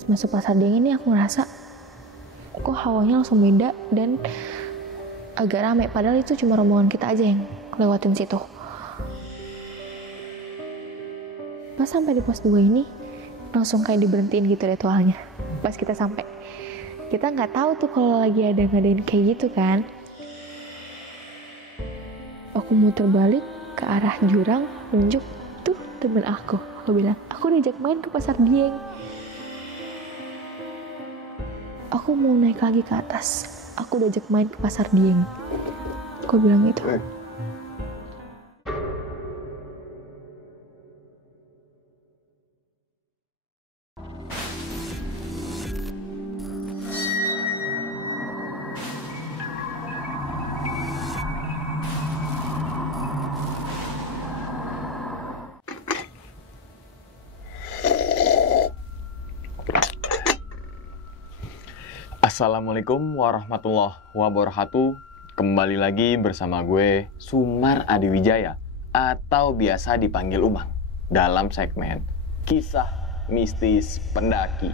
Pas masuk Pasar Dieng ini aku ngerasa kok hawanya langsung beda dan agak rame, padahal itu cuma rombongan kita aja yang lewatin situ. Pas sampai di pos 2 ini langsung kayak diberhentiin gitu ritualnya. Pas kita sampai, kita nggak tahu tuh kalau lagi ada ngadain kayak gitu kan. Aku muter balik ke arah jurang, nunjuk tuh temen aku bilang, aku diajak main ke Pasar Dieng. Aku mau naik lagi ke atas, aku diajak main ke Pasar Dieng. Aku bilang gitu. Assalamualaikum warahmatullahi wabarakatuh. Kembali lagi bersama gue Sumar Adiwijaya atau biasa dipanggil Umang dalam segmen Kisah Mistis Pendaki.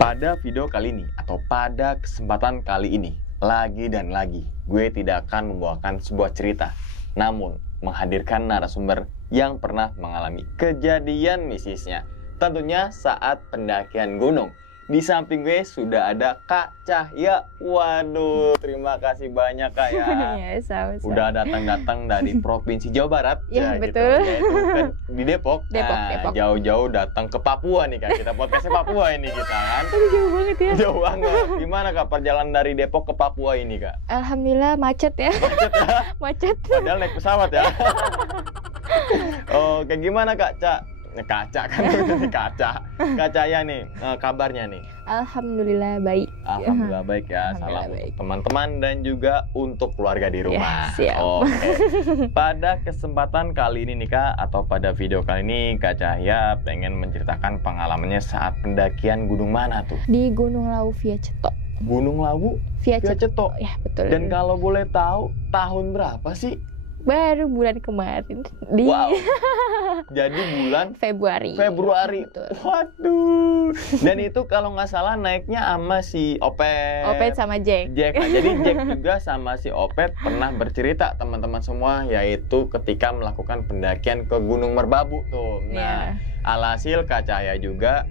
Pada video kali ini atau pada kesempatan kali ini, lagi dan lagi gue tidak akan membawakan sebuah cerita, namun menghadirkan narasumber yang pernah mengalami kejadian mistisnya, tentunya saat pendakian gunung. Di samping gue sudah ada Kak Cahya. Waduh, terima kasih banyak Kak ya. Ya, sama-sama. Udah datang dari Provinsi Jawa Barat. Ya, betul. Gitu. Yaitu kan di Depok. Depok. Jauh-jauh datang ke Papua nih Kak. Kita podcastnya Papua ini kita kan. Aduh, jauh banget ya. Jauh banget. Gimana Kak perjalanan dari Depok ke Papua ini Kak? Alhamdulillah macet ya. Macet. Padahal naik pesawat ya. Oke, gimana Kak Kaca kan jadi kaca ya nih kabarnya nih. Alhamdulillah baik. Alhamdulillah baik ya. Alhamdulillah Salam baik. untuk teman-teman dan juga untuk keluarga di rumah. Ya, siap. Oke. Pada kesempatan kali ini nih Kak, atau pada video kali ini Kak Cahya pengen menceritakan pengalamannya saat pendakian gunung mana tuh? Di Gunung Lawu via Ceto. Gunung Lawu Via via Ceto. Ya, betul. Dan kalau boleh tahu tahun berapa sih? Baru bulan kemarin di Wow. Jadi bulan Februari. Betul. Waduh. Dan itu kalau nggak salah naiknya sama si Opet sama Jack. Nah, jadi Jack juga sama si Opet pernah bercerita teman-teman semua, yaitu ketika melakukan pendakian ke Gunung Merbabu tuh. Nah, alhasil Kak Cahya juga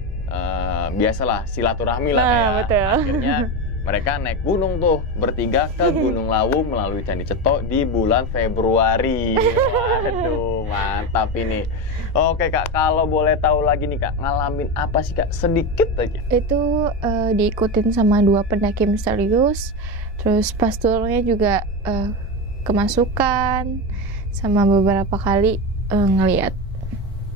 biasalah silaturahmi lah kayak. Betul. Akhirnya mereka naik gunung tuh bertiga ke Gunung Lawu melalui Candi Ceto di bulan Februari. Waduh, mantap ini. Oke Kak, kalau boleh tahu lagi nih Kak, ngalamin apa sih Kak? Sedikit aja. Itu diikutin sama 2 pendaki misterius. Terus pas turunnya juga kemasukan sama beberapa kali ngelihat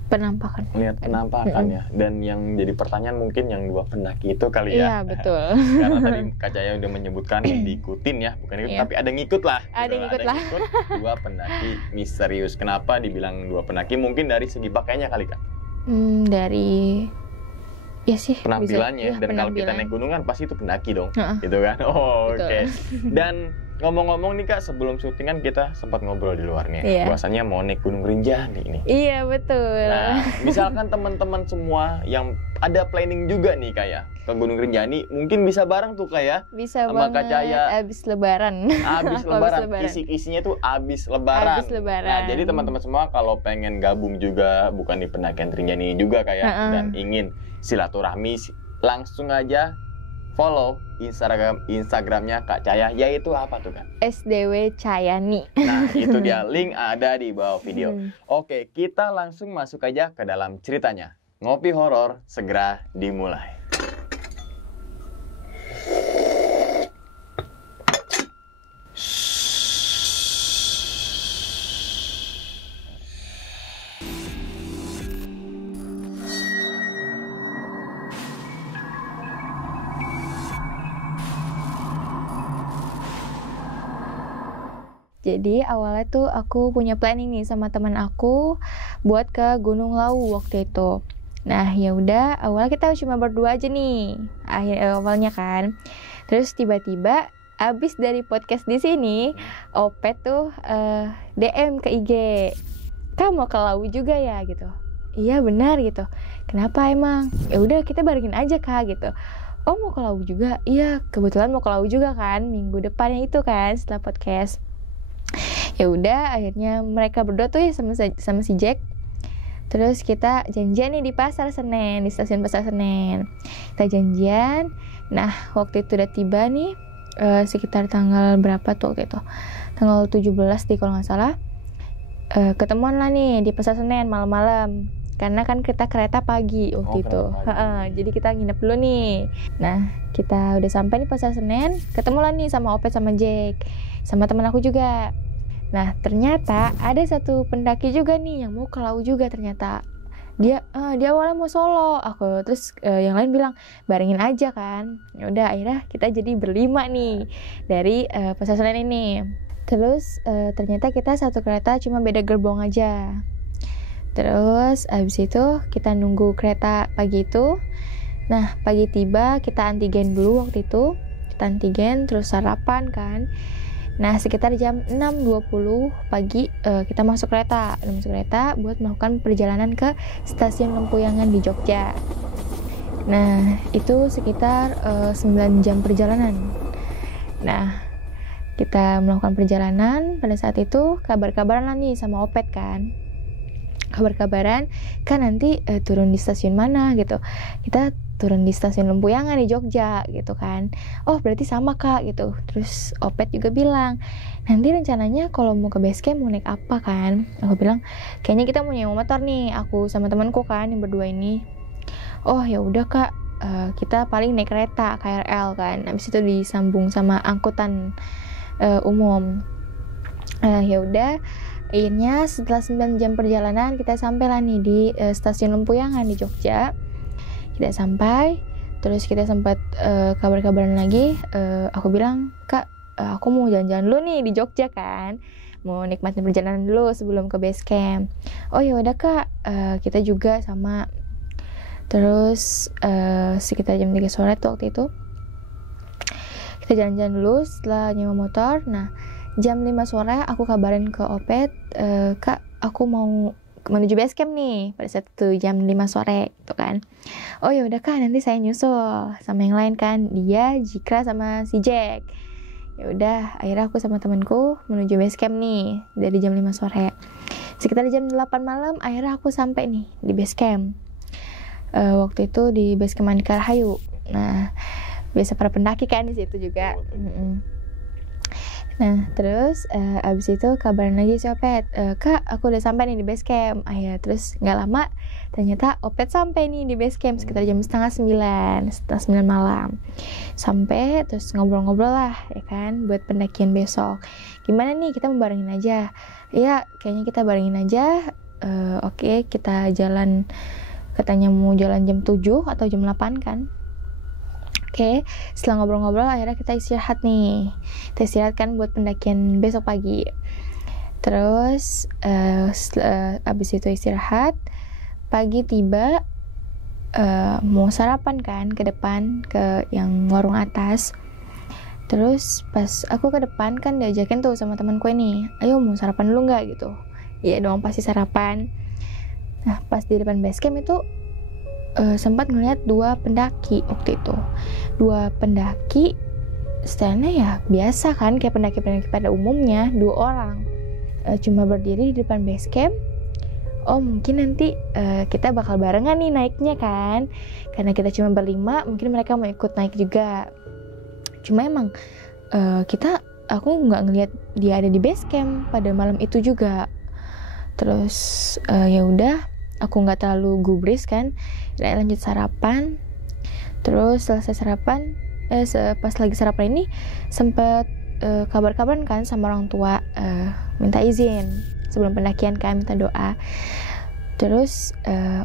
penampakan. Lihat penampakan ya. Dan yang jadi pertanyaan mungkin yang 2 pendaki itu kali ya. Iya, betul. Karena tadi Kak Cahya udah menyebutkan diikutin ya, bukan ikut, tapi ada ngikut lah. Ada ngikut lah. 2 pendaki misterius. Kenapa dibilang 2 pendaki? Mungkin dari segi pakainya kali Kak. Dari ya sih penampilannya. Bisa, dan kalau kita naik gunung kan pasti itu pendaki dong. Gitu kan. Oke. Dan ngomong-ngomong nih Kak, sebelum syutingan kita sempat ngobrol di luar nih. Iya. Bahasanya mau naik Gunung Rinjani nih. Iya, betul. Nah, misalkan teman-teman semua yang ada planning juga nih kayak ke Gunung Rinjani, mungkin bisa bareng tuh kayak bisa sama banget. Kak Cahya. Abis lebaran. Abis lebaran. Kisi-kisinya tuh abis lebaran. Nah, jadi teman-teman semua kalau pengen gabung juga, bukan di pendakian Rinjani juga kayak dan ingin silaturahmi, langsung aja follow Instagramnya Kak Cahya, yaitu apa tuh Kak? SDW Cayani. Nah, itu dia, link ada di bawah video. Oke, kita langsung masuk aja ke dalam ceritanya. Ngopi horor segera dimulai. Jadi awalnya tuh aku punya planning nih sama teman aku buat ke Gunung Lawu waktu itu. Nah, ya udah, awalnya kita cuma berdua aja nih. Awalnya kan. Terus tiba-tiba abis dari podcast di sini, Opet tuh DM ke IG. "Kamu mau ke Lawu juga ya?" gitu. iya benar gitu. Kenapa emang? Ya udah kita barengin aja Kak gitu. Oh mau ke Lau juga? Iya kebetulan mau ke Lau juga kan minggu depannya itu kan setelah podcast. Ya udah akhirnya mereka berdua tuh ya sama si Jack. Terus kita janjian nih di Pasar Senen, di stasiun Pasar Senen. Kita janjian. Nah waktu itu udah tiba nih sekitar tanggal berapa tuh waktu itu? Tanggal 17 deh kalau nggak salah. Ketemuan lah nih di Pasar Senen malam-malam. Karena kan kita kereta pagi waktu itu. Jadi kita nginep dulu nih. Nah kita udah sampai di Pasar Senen, ketemu lah nih sama Opet sama Jack, sama teman aku juga. Nah ternyata ada satu pendaki juga nih yang mau ke Lau juga ternyata. Dia awalnya mau solo, aku terus yang lain bilang barengin aja kan. Ya udah akhirnya kita jadi berlima nih dari Pasar Senen ini. Terus ternyata kita satu kereta cuma beda gerbong aja. Terus abis itu kita nunggu kereta pagi itu. Nah pagi tiba kita antigen dulu waktu itu. Kita antigen terus sarapan kan. Nah sekitar jam 6.20 pagi kita masuk kereta buat melakukan perjalanan ke stasiun Lempuyangan di Jogja. Nah itu sekitar 9 jam perjalanan. Nah kita melakukan perjalanan, pada saat itu kabar-kabaran lah nih sama Opet kan. Kabar-kabaran kan nanti turun di stasiun mana gitu. Kita turun di stasiun Lempuyangan di Jogja gitu kan. Oh berarti sama Kak gitu. Terus Opet juga bilang nanti rencananya kalau mau ke base camp mau naik apa kan. Aku bilang kayaknya kita mau nyewa motor nih, aku sama temanku kan yang berdua ini. Oh ya udah Kak, kita paling naik kereta KRL kan. Habis itu disambung sama angkutan umum. Ya udah akhirnya setelah 9 jam perjalanan kita sampai lah nih di stasiun Lempuyangan di Jogja. Kita sampai, terus kita sempat kabar-kabaran lagi. Aku bilang, Kak, aku mau jalan-jalan dulu nih di Jogja kan, mau nikmatin perjalanan dulu sebelum ke base camp. Oh ya udah Kak, kita juga sama. Terus sekitar jam 3 sore tuh waktu itu kita jalan-jalan dulu setelah nyewa motor. Nah jam 5 sore aku kabarin ke Opet, Kak aku mau menuju base camp nih pada saat itu jam 5 sore gitu kan. Oh ya udah Kak, nanti saya nyusul sama yang lain kan, dia, Jikra sama si Jack. Ya udah akhirnya aku sama temanku menuju base camp nih dari jam 5 sore. Sekitar jam 8 malam akhirnya aku sampai nih di base camp. Waktu itu di base camp Mandika Rahayu. Nah biasa para pendaki kan di situ juga. Nah terus abis itu kabarin lagi si Opet, Kak aku udah sampai nih di base camp. Akhirnya terus nggak lama ternyata Opet sampai nih di base camp sekitar jam setengah 9 malam. Sampai terus ngobrol-ngobrol lah ya kan buat pendakian besok. Gimana nih kita mau barengin aja? Iya kayaknya kita barengin aja. Oke, kita jalan, katanya mau jalan jam 7 atau jam 8 kan. Oke, setelah ngobrol-ngobrol akhirnya kita istirahat nih. Kita istirahat kan buat pendakian besok pagi. Terus abis itu istirahat, pagi tiba, mau sarapan kan ke depan ke yang warung atas. Terus pas aku ke depan kan diajakin tuh sama temanku ini, ayo mau sarapan dulu nggak gitu. Iya dong pasti sarapan. Nah pas di depan base camp itu sempat ngeliat 2 pendaki waktu itu. 2 pendaki stylenya ya biasa kan kayak pendaki-pendaki pada umumnya, 2 orang cuma berdiri di depan base camp. Oh mungkin nanti kita bakal barengan nih naiknya kan, karena kita cuma berlima, mungkin mereka mau ikut naik juga. Cuma emang aku nggak ngeliat dia ada di base camp pada malam itu juga. Terus ya udah aku nggak terlalu gubris kan, lanjut sarapan. Terus selesai sarapan, pas lagi sarapan ini sempet kabar-kabaran kan sama orang tua, minta izin sebelum pendakian kan, minta doa. Terus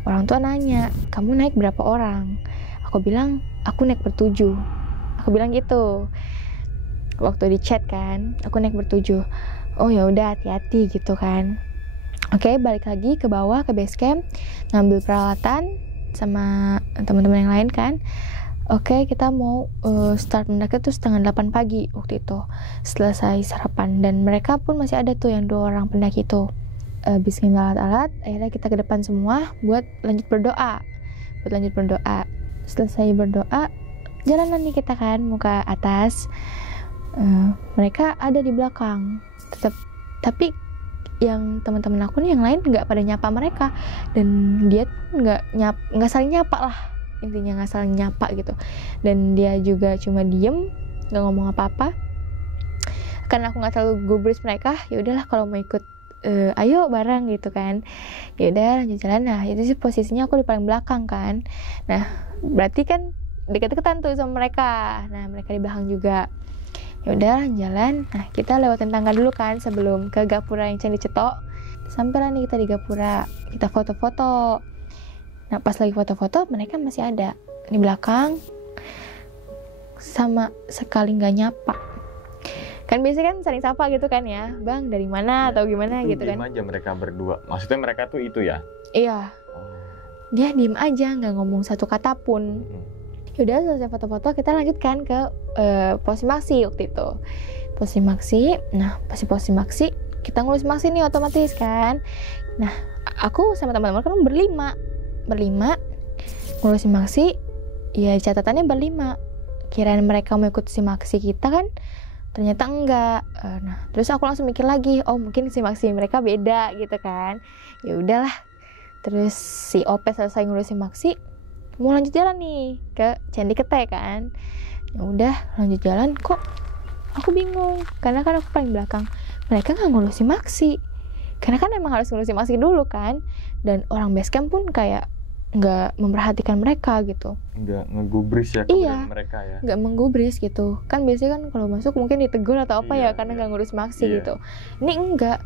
orang tua nanya, kamu naik berapa orang? Aku bilang aku naik ber-7. Aku bilang gitu waktu di chat kan, aku naik ber-7. Oh ya udah hati-hati gitu kan. Oke, balik lagi ke bawah ke base camp, ngambil peralatan sama teman-teman yang lain kan. Oke, kita mau start mendaki tuh setengah 8 pagi waktu itu. Selesai sarapan dan mereka pun masih ada tuh yang 2 orang pendaki itu. habis ngambil alat-alat, akhirnya kita ke depan semua buat lanjut berdoa. Selesai berdoa, jalanan nih kita kan muka atas. Mereka ada di belakang tetap, tapi yang teman-teman aku nih yang lain nggak pada nyapa mereka, dan dia nggak saling nyapa lah, intinya nggak saling nyapa gitu. Dan dia juga cuma diem, nggak ngomong apa-apa. Karena aku nggak terlalu gubris mereka, ya udahlah kalau mau ikut ayo bareng gitu kan. Ya udah lanjut jalan. Nah itu sih posisinya aku di paling belakang kan. Nah berarti kan deket-deketan tuh sama mereka. Nah mereka di belakang juga. Ya udah jalan. Nah kita lewatin tangga dulu kan sebelum ke gapura yang Candi Cetok. Sampailah nih kita di gapura, kita foto-foto. Nah pas lagi foto-foto mereka masih ada di belakang, sama sekali nggak nyapa. Kan biasanya kan saling sapa gitu kan ya, bang dari mana atau gimana gitu kan. Diem aja mereka berdua, maksudnya mereka tuh itu ya? Iya, dia diem aja nggak ngomong satu kata pun. Yaudah selesai foto-foto kita lanjutkan ke posisi maksi waktu itu. Posisi maksi, nah pas posisi maksi kita ngulus maksi nih otomatis kan. Nah aku sama teman-teman kan berlima ngulus maksi, ya catatannya berlima. Kirain mereka mau ikut si maksi kita kan, ternyata enggak. Nah terus aku langsung mikir lagi, oh mungkin si maksi mereka beda gitu kan. Ya udahlah. Terus si Ope selesai ngulus si maksi, mau lanjut jalan nih ke Candi Ketek kan. Ya udah lanjut jalan, kok aku bingung karena kan aku paling belakang. Mereka nggak ngurusin maksi, karena kan emang harus ngurusin maksi dulu kan. Dan orang basecamp pun kayak nggak memperhatikan mereka gitu, nggak ngegubris ya kemudian mereka ya, nggak menggubris gitu kan. Biasanya kan kalau masuk mungkin ditegur atau apa ya karena nggak ngurus maksi gitu. Ini enggak.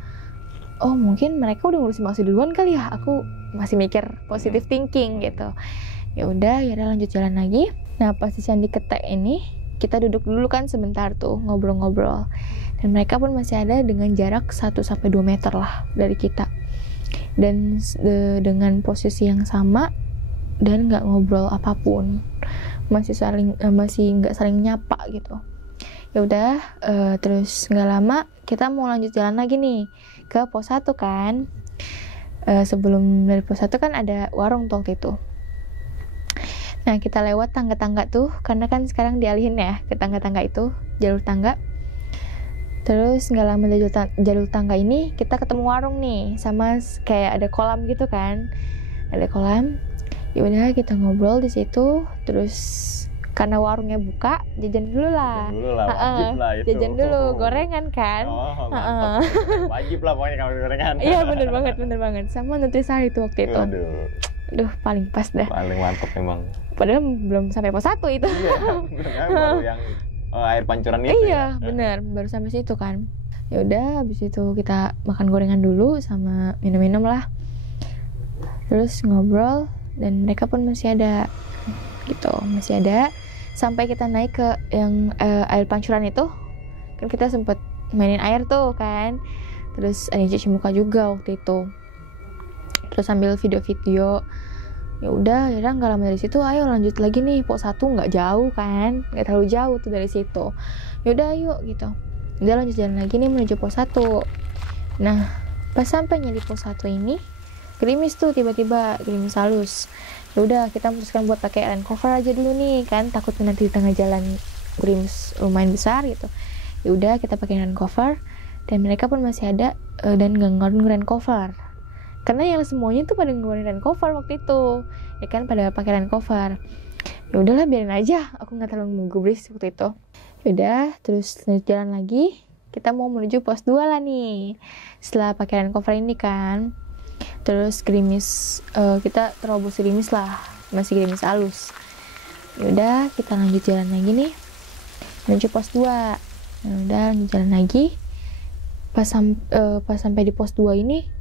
Oh mungkin mereka udah ngurusin maksi duluan kali ya. Aku masih mikir positive thinking gitu. Ya udah lanjut jalan lagi. Nah pas di Candi Ketek ini kita duduk dulu kan sebentar tuh ngobrol-ngobrol, dan mereka pun masih ada dengan jarak 1-2 meter lah dari kita, dan dengan posisi yang sama dan nggak ngobrol apapun, masih nggak saling nyapa gitu. Ya udah terus nggak lama kita mau lanjut jalan lagi nih ke pos 1 kan. Sebelum dari pos 1 kan ada warung tuh waktu itu. Nah kita lewat tangga-tangga tuh, karena kan sekarang dialihin ya ke tangga-tangga itu, jalur tangga. Terus nggak lama dari jalur tangga ini kita ketemu warung nih, sama kayak ada kolam gitu kan, ada kolam. Ya udah kita ngobrol di situ. Terus karena warungnya buka, jajan dulu lah. Wajib lah itu. Jajan dulu, gorengan kan. Mantap. Wajib lah pokoknya kalau gorengan. Iya bener banget. Sama nutrisari itu waktu itu. Aduh paling pas dah. Paling mantap memang. Padahal belum sampai pos 1 itu. Iya, baru yang air pancuran itu. Iya, benar, baru sampai situ kan. Ya udah, habis itu kita makan gorengan dulu sama minum-minum lah. Terus ngobrol, dan mereka pun masih ada gitu, masih ada sampai kita naik ke yang air pancuran itu. Kan kita sempet mainin air tuh kan. Terus ada cuci muka juga waktu itu. Terus sambil video-video. Ya udah nggak lama dari situ, ayo lanjut lagi nih pos 1, nggak jauh kan, nggak terlalu jauh tuh dari situ. Ya udah yuk gitu. Udah lanjut jalan lagi nih menuju pos 1. Nah pas sampainya di pos 1 ini gerimis tuh, tiba-tiba gerimis halus. Ya udah kita memutuskan buat pakai rain cover aja dulu nih kan, takut nanti di tengah jalan gerimis lumayan besar gitu. Ya udah kita pakai rain cover, dan mereka pun masih ada dan nggak ngeluarin rain cover. Karena yang semuanya tuh pada ngeluarin rain cover waktu itu, ya kan, pada pakai rain cover. Ya udahlah biarin aja, aku nggak terlalu menggubris waktu itu. Ya udah, terus lanjut jalan lagi. Kita mau menuju pos 2 lah nih. Setelah pakai rain cover ini kan, terus gerimis, kita terobos gerimis lah, masih gerimis halus. Ya udah kita lanjut jalan lagi nih menuju pos 2. Ya udah lanjut jalan lagi. Pas sampai di pos 2 ini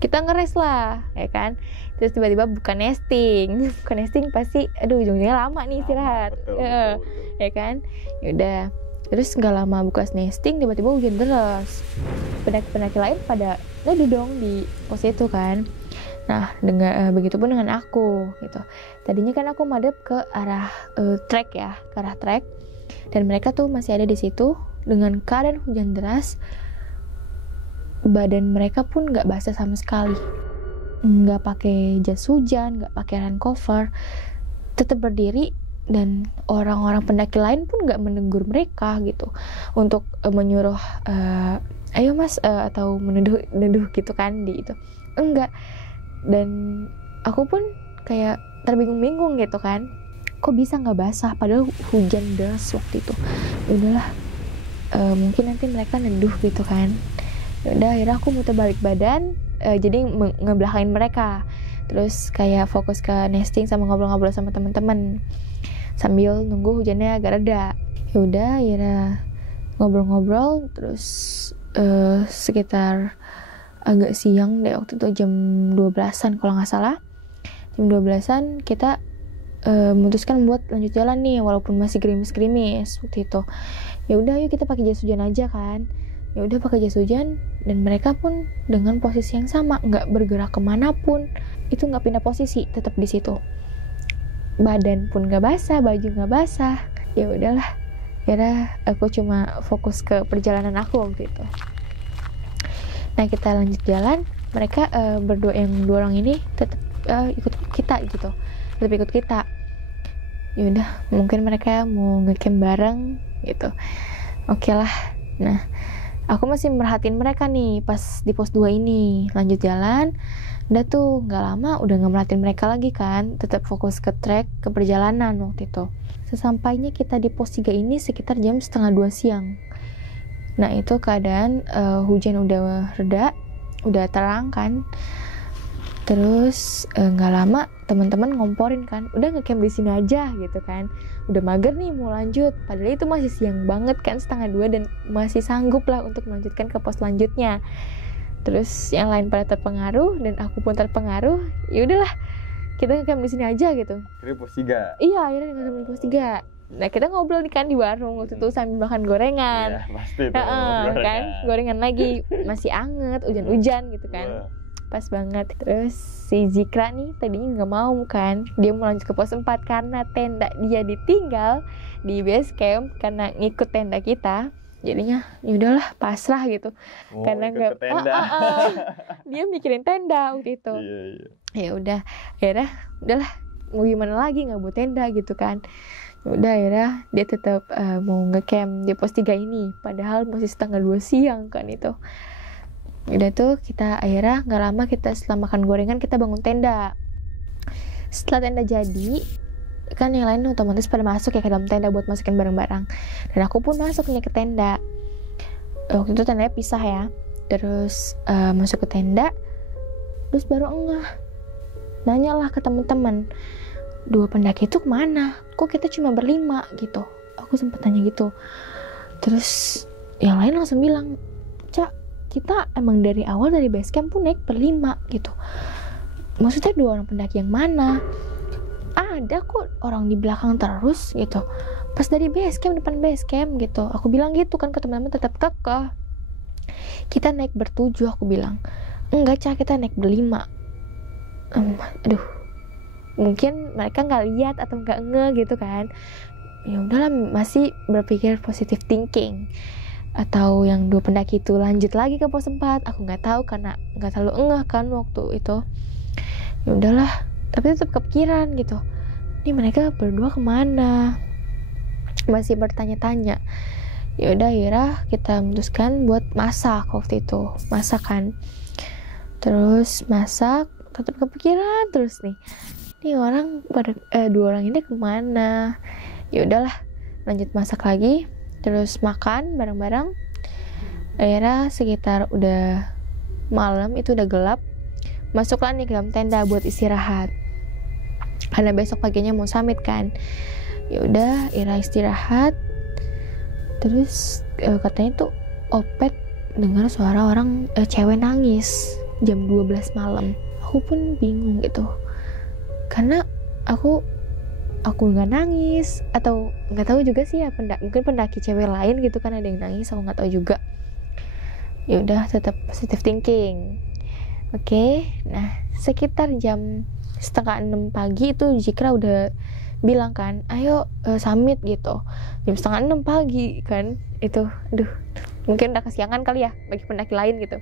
kita ngeres lah, ya kan. Terus tiba-tiba buka nesting pasti, ujung-ujungnya lama nih istirahat, betul. Ya kan. Yaudah, terus nggak lama buka nesting, tiba-tiba hujan deras. Pendaki-pendaki lain pada neduh dong di pos itu kan. Nah, begitupun dengan aku gitu. Tadinya kan aku madep ke arah trek ya, ke arah trek, dan mereka tuh masih ada di situ dengan keadaan hujan deras. badan mereka pun nggak basah sama sekali, nggak pakai jas hujan, nggak pakai rain cover, tetap berdiri. Dan orang-orang pendaki lain pun nggak menegur mereka gitu untuk menyuruh ayo mas atau menuduh gitu kan di itu, enggak. Dan aku pun kayak terbingung-bingung gitu kan, kok bisa nggak basah padahal hujan deras waktu itu. Ya udahlah, mungkin nanti mereka neduh gitu kan. Ya udah, akhirnya aku muter balik badan, jadi ngebelakangin mereka, terus kayak fokus ke nesting sama ngobrol-ngobrol sama teman-teman sambil nunggu hujannya agak reda. Ya udah, akhirnya ngobrol-ngobrol terus sekitar agak siang deh waktu itu, jam 12-an kalau nggak salah. Jam 12-an kita memutuskan buat lanjut jalan nih walaupun masih gerimis-gerimis waktu itu. Ya udah, yuk kita pakai jas hujan aja kan. Ya udah, pakai jas hujan, dan mereka pun dengan posisi yang sama, nggak bergerak kemanapun, itu nggak pindah posisi, tetap di situ. Badan pun nggak basah, baju nggak basah. Ya udahlah, akhirnya aku cuma fokus ke perjalanan aku waktu itu. Nah, kita lanjut jalan, mereka berdua, yang dua orang ini tetap ikut kita gitu, tetap ikut kita. Ya udah, mungkin mereka mau ngecamp bareng gitu. Oke lah. Nah, aku masih merhatiin mereka nih pas di pos 2 ini. Lanjut jalan, udah tuh gak lama udah gak merhatiin mereka lagi kan, tetap fokus ke trek, ke perjalanan waktu itu. Sesampainya kita di pos 3 ini sekitar jam 1:30 siang. Nah, itu keadaan hujan udah reda, udah terang kan. Terus gak lama teman-teman ngomporin kan, udah ngecamp di sini aja gitu kan, udah mager nih mau lanjut, padahal itu masih siang banget kan, 1:30, dan masih sanggup lah untuk melanjutkan ke pos selanjutnya. Terus yang lain pada terpengaruh dan aku pun terpengaruh. Ya udahlah, kita ngecamp di sini aja gitu. Akhirnya pos 3. Iya, akhirnya ngecamp di pos 3. Nah, kita ngobrol nih kan di warung waktu itu sambil makan gorengan. Iya, pasti tuh. Kan, gorengan lagi, masih anget, hujan-hujan gitu kan. Pas banget. Terus si Zikra nih tadinya nggak mau kan, dia mau lanjut ke pos 4 karena tenda dia ditinggal di base camp karena ngikut tenda kita. Jadinya ya udahlah, pasrah gitu. Karena nggak dia mikirin tenda waktu itu. Iya. Ya udah, akhirnya udahlah, mau gimana lagi, nggak buat tenda gitu kan. Ya udah, akhirnya dia tetap mau ngecamp di pos 3 ini, padahal masih 1:30 siang kan itu. Udah tuh, kita akhirnya nggak lama, kita setelah makan gorengan kita bangun tenda. Setelah tenda jadi kan, yang lain otomatis pada masuk ya ke dalam tenda buat masukin barang-barang, dan aku pun masuk nih ke tenda. Waktu itu tendanya pisah ya. Terus masuk ke tenda, terus baru nanyalah ke teman-teman, 2 pendaki itu kemana? Kok kita cuma berlima gitu? Aku sempat tanya gitu. Terus yang lain langsung bilang, Cak, kita emang dari awal dari base camp pun naik berlima gitu. Maksudnya 2 orang pendaki yang mana? Ada kok orang di belakang terus gitu, pas dari base camp, depan base camp gitu. Aku bilang gitu kan ke teman-teman, tetap kekeh. Kita naik ber-7, aku bilang. Enggak, Cak, kita naik ber-5. Aduh, mungkin mereka nggak lihat atau nggak gitu kan. Ya udahlah, masih berpikir positive thinking. Atau yang 2 pendaki itu lanjut lagi ke pos 4, aku nggak tahu karena nggak terlalu kan waktu itu. Ya udahlah, tapi tetap kepikiran gitu, ini mereka berdua kemana, masih bertanya-tanya. Ya udah, akhirnya kita memutuskan buat masak waktu itu, masakan. Terus masak, tetap kepikiran terus nih orang pada 2 orang ini kemana. Ya udahlah, lanjut masak lagi, terus makan bareng-bareng. Akhirnya sekitar udah malam, itu udah gelap, masuklah nih ke dalam tenda buat istirahat karena besok paginya mau summit kan. Ya udah, Ira istirahat. Terus katanya tuh Opet dengar suara orang cewek nangis jam 12 malam. Aku pun bingung gitu, karena aku nggak nangis, atau nggak tahu juga sih ya, mungkin pendaki cewek lain gitu kan ada yang nangis, aku nggak tahu juga. Ya udah, tetap positive thinking. Oke. Nah, sekitar jam 5:30 pagi itu Zikra udah bilang kan, ayo summit gitu. Jam 5:30 pagi kan itu, aduh, mungkin udah kesiangan kali ya bagi pendaki lain gitu.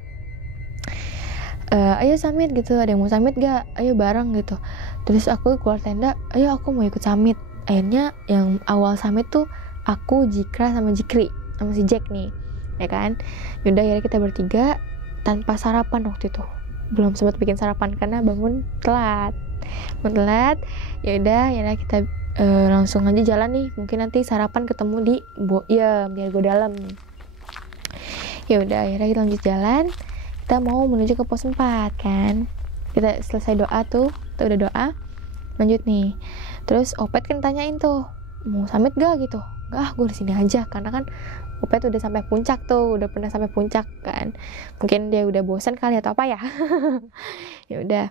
ayo summit gitu, ada yang mau summit gak, ayo bareng gitu. Terus aku keluar tenda, ayo aku mau ikut summit. Akhirnya yang awal summit tuh aku, Jikra sama Jikri sama si Jack nih, ya kan. Yaudah akhirnya kita bertiga tanpa sarapan waktu itu, belum sempat bikin sarapan karena bangun telat. Yaudah kita langsung aja jalan nih, mungkin nanti sarapan ketemu di Boyem di Argo Dalam. Yaudah akhirnya kita lanjut jalan, kita mau menuju ke pos 4 kan. Kita selesai doa tuh, kita udah doa, lanjut nih. Terus Opet kan tanyain tuh, mau summit gak gitu. Gue di sini aja, karena kan Opet udah sampai puncak tuh, udah pernah sampai puncak kan. Mungkin dia udah bosan kali atau apa ya. Ya udah,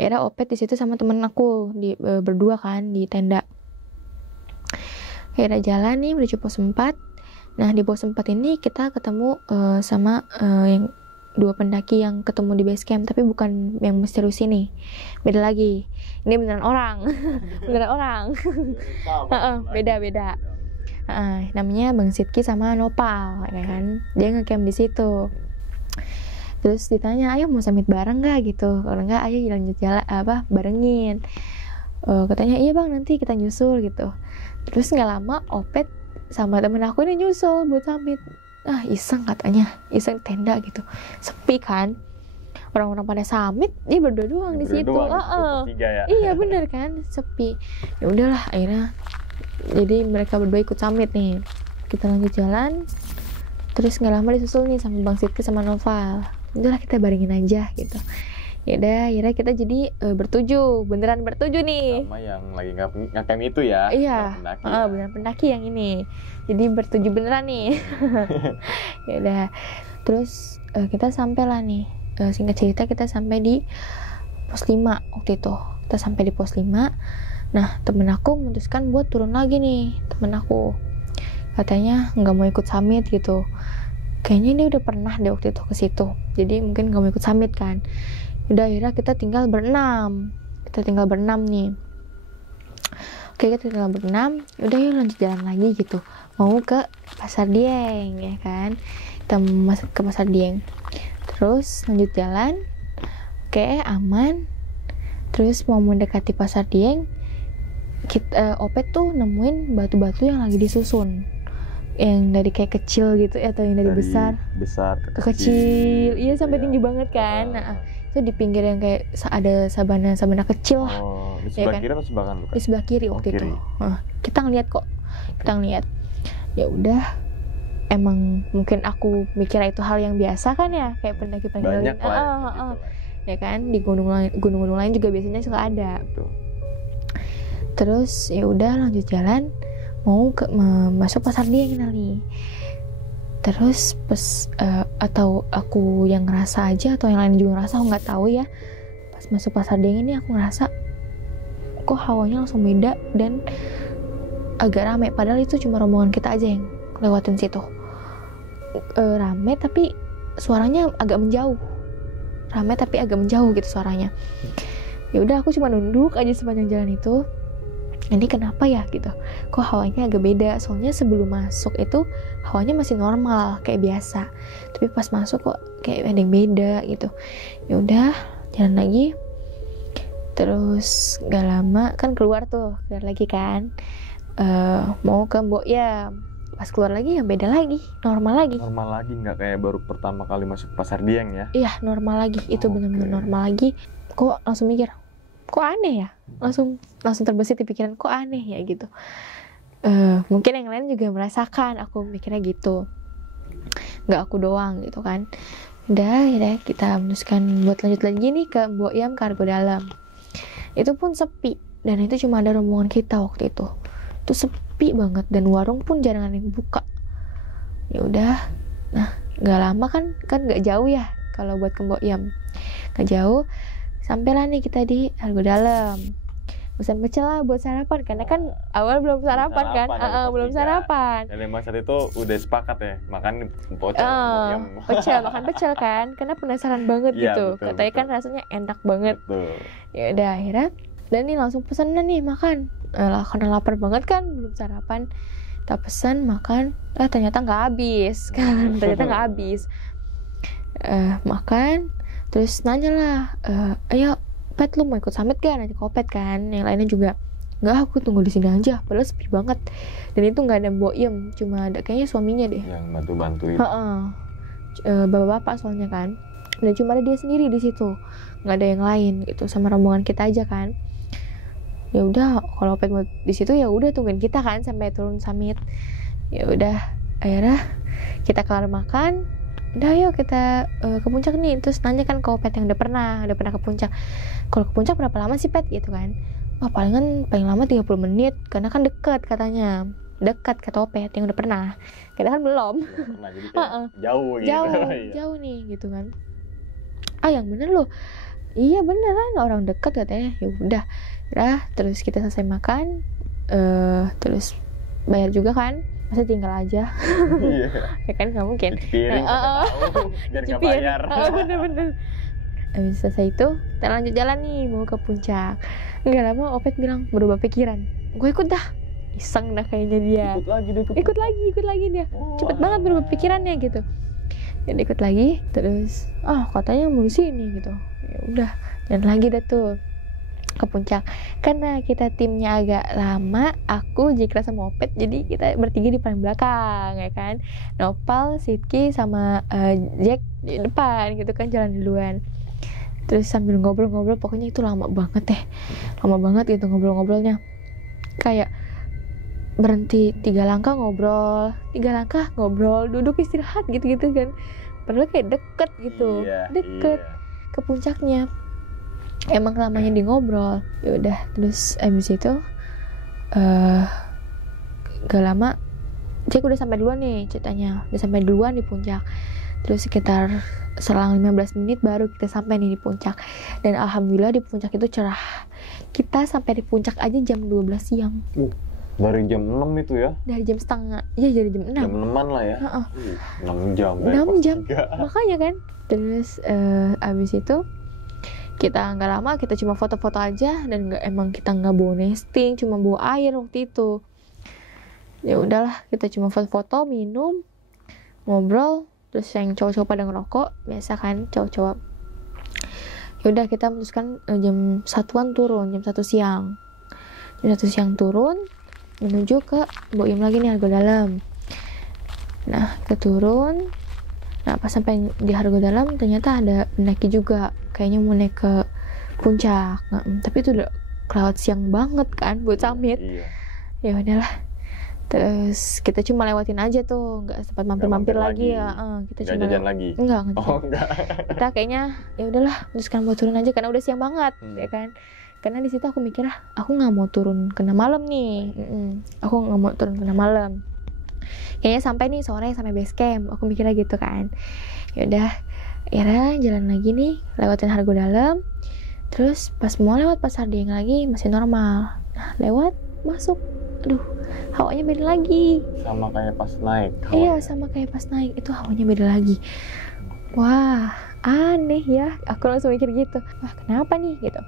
akhirnya Opet di situ sama temen aku di berdua kan di tenda. Akhirnya jalan nih menuju pos 4. Nah di pos 4 ini kita ketemu sama yang 2 pendaki yang ketemu di base camp, tapi bukan yang misterius ini, beda lagi. Ini beneran orang. Beneran orang. Beda. Namanya Bang Sidki sama Nopal, ya kan? Dia ngecamp di situ. Terus ditanya, ayo mau summit bareng gak gitu? Kalau enggak, ayo lanjut jalan barengin. Katanya iya bang, nanti kita nyusul gitu. Terus nggak lama Opet sama temen aku ini nyusul buat summit. Iseng katanya, iseng tenda gitu, sepi kan, orang-orang pada summit, dia berdua doang di situ. Ya? Iya bener kan, sepi. Ya udahlah akhirnya, jadi mereka berdua ikut summit nih. Kita lanjut jalan, terus nggak lama disusul nih sama Bang Sidki sama Noval. Udahlah kita barengin aja gitu. Ya udah akhirnya kita jadi beneran bertujuh nih. Sama yang lagi ngecamp itu ya. Iya, beneran pendaki yang ini. Jadi bertujuh beneran nih. Ya udah. Terus kita sampai lah nih. Singkat cerita kita sampai di pos 5 waktu itu. Kita sampai di pos 5. Nah, temen aku memutuskan buat turun lagi nih, temen aku. Katanya nggak mau ikut summit gitu. Kayaknya ini udah pernah deh waktu itu ke situ. Jadi mungkin nggak mau ikut summit kan. Udah akhirnya kita tinggal berenam nih. Oke, kita tinggal berenam. Udah yuk lanjut jalan lagi gitu, mau ke Pasar Dieng ya kan. Kita masuk ke Pasar Dieng, terus lanjut jalan. Oke, aman. Terus mau mendekati Pasar Dieng, Opet tuh nemuin batu-batu yang lagi disusun, yang dari kayak kecil gitu atau yang dari besar ke kecil. Iya, sampai tinggi banget kan. Itu di pinggir yang kayak ada sabana kecil lah. Di sebelah kiri atau sebelah kanan? Di sebelah kiri waktu itu. Kita ngeliat kok. Ya udah, emang mungkin aku mikirnya itu hal yang biasa kan ya, kayak pendaki-pendaki banyak lain. Ya kan, di gunung-gunung lain juga biasanya suka ada. Betul. Terus ya udah lanjut jalan, mau masuk Pasar Dieng nih. Terus atau aku yang ngerasa aja atau yang lain juga ngerasa, aku nggak tahu ya. Pas masuk Pasar Dieng ini aku ngerasa kok hawanya langsung beda dan agak rame. Padahal itu cuma rombongan kita aja yang lewatin situ. Rame tapi suaranya agak menjauh. Gitu suaranya. Ya udah aku cuma nunduk aja sepanjang jalan itu. Ini kenapa ya gitu, kok hawanya agak beda. Soalnya sebelum masuk itu hawanya masih normal kayak biasa, tapi pas masuk kok kayak ada yang beda gitu. Ya udah jalan lagi. Terus gak lama kan keluar lagi kan, mau ke Boyem. Pas keluar lagi ya beda lagi, normal lagi, nggak kayak baru pertama kali masuk Pasar Dieng ya. Iya, normal lagi. Itu benar-benar normal lagi. Kok langsung mikir, kok aneh ya, langsung terbesit di pikiran, kok aneh ya gitu. Mungkin yang lain juga merasakan, aku mikirnya gitu, nggak aku doang gitu kan. Udah kita memutuskan buat lanjut lagi nih ke Boyem, ke Argo Dalam. Itu pun sepi, dan itu cuma ada rombongan kita waktu itu sepi banget, dan warung pun jarang ada yang buka. Ya udah, nah nggak lama kan nggak jauh ya kalau buat ke Boyem, nggak jauh. Sampailah nih kita di Argo Dalam. Pesan pecel lah buat sarapan, karena kan awal belum sarapan kan. Belum sarapan. Dan emang saat itu udah sepakat ya, makan pecel. Makan pecel kan, karena penasaran banget gitu. Betul, katanya kan rasanya enak banget. Ya udah akhirnya, dan nih langsung pesan nih makan. Karena lapar banget kan, belum sarapan. Kita pesan makan, ternyata nggak habis kan. Makan. Terus nanya lah, ayo Pet lu mau ikut summit gak? Nanti Kopet kan, yang lainnya juga nggak, aku tunggu di sini aja, padahal sepi banget. Dan itu nggak ada Mbok Iem, cuma ada kayaknya suaminya deh yang bantu-bantuin. Bapak-bapak soalnya kan, dan cuma ada dia sendiri di situ, nggak ada yang lain gitu, sama rombongan kita aja kan. Ya udah, kalau Pet mau di situ ya udah tungguin kita kan sampai turun summit. Ya udah, akhirnya kita kelar makan, udah yuk kita ke puncak nih. Terus nanya kan ke Pet yang udah pernah ke puncak, kalau ke puncak berapa lama sih Pet gitu kan. Wah paling lama 30 menit karena kan dekat katanya, dekat kata Pet yang udah pernah, kita kan belum. Pernah, jadi kayak jauh gitu. jauh nih gitu kan. Yang bener loh, iya beneran orang dekat katanya. Ya udah, terus kita selesai makan, terus bayar juga kan, masa tinggal aja. Iya. Ya kan nggak mungkin. Cuci piring, biar nggak bayar. Bener. Habis selesai itu kita lanjut jalan nih mau ke puncak. Nggak lama Opet bilang berubah pikiran, gue ikut dah. Iseng dah kayaknya dia. Ikut lagi dia. Cepet banget berubah pikirannya gitu. Dan ikut lagi, terus katanya mau di sini gitu. Ya udah, dan lagi dah tuh ke puncak. Karena kita timnya agak lama, aku, Jikra sama Opet, jadi kita bertiga di paling belakang ya kan. Nopal, Sidki sama Jack di depan gitu kan, jalan duluan. Terus sambil ngobrol-ngobrol, pokoknya itu lama banget gitu ngobrol-ngobrolnya. Kayak berhenti 3 langkah ngobrol, duduk istirahat gitu-gitu kan. Padahal kayak deket gitu, ke puncaknya. Emang lamanya di ngobrol. Ya udah, terus abis itu gak lama Jack udah sampai duluan nih ceritanya, udah sampai duluan di puncak. Terus sekitar selang 15 menit baru kita sampai nih di puncak. Dan alhamdulillah di puncak itu cerah. Kita sampai di puncak aja jam 12 siang. Dari jam 6 itu ya? Dari jam setengah, iya dari jam 6. Jam 6-an lah ya? 6 jam. 6 jam, makanya kan. Terus abis itu kita nggak lama, kita cuma foto-foto aja. Dan emang kita nggak bawa nesting, cuma bawa air waktu itu. Ya udahlah, kita cuma foto-foto, minum, ngobrol. Terus yang cowok-cowok pada ngerokok, biasa kan cowok-cowok. Ya udah, kita memutuskan jam 1-an turun, jam 1 siang. Jam 1 siang turun, menuju ke Mbok Iem lagi nih, Argo Dalam. Nah, kita turun. Nah, pas sampai di Argo Dalam ternyata ada pendaki juga, kayaknya mau naik ke puncak. Nah, tapi itu udah kelewat siang banget kan buat summit. Iya. Ya udahlah. Terus kita cuma lewatin aja tuh, nggak sempat mampir lagi ya. Kita nggak cuma jajan lagi. Enggak. Enggak. Kita kayaknya ya udahlah, teruskan buat turun aja karena udah siang banget, ya kan. Karena di situ aku mikir aku nggak mau turun kena malam nih. Aku nggak mau turun kena malam. Kayaknya sampai nih sore sampai base camp. Aku mikirnya gitu kan. Ya udah, akhirnya jalan lagi nih, lewatin Argo Dalam. Terus pas mau lewat Pasar Dieng lagi masih normal. Nah, lewat masuk. Aduh, hawanya beda lagi. Sama kayak pas naik. Iya, sama kayak pas naik. Itu hawanya beda lagi. Wah, aneh ya. Aku langsung mikir gitu. Wah, kenapa nih gitu.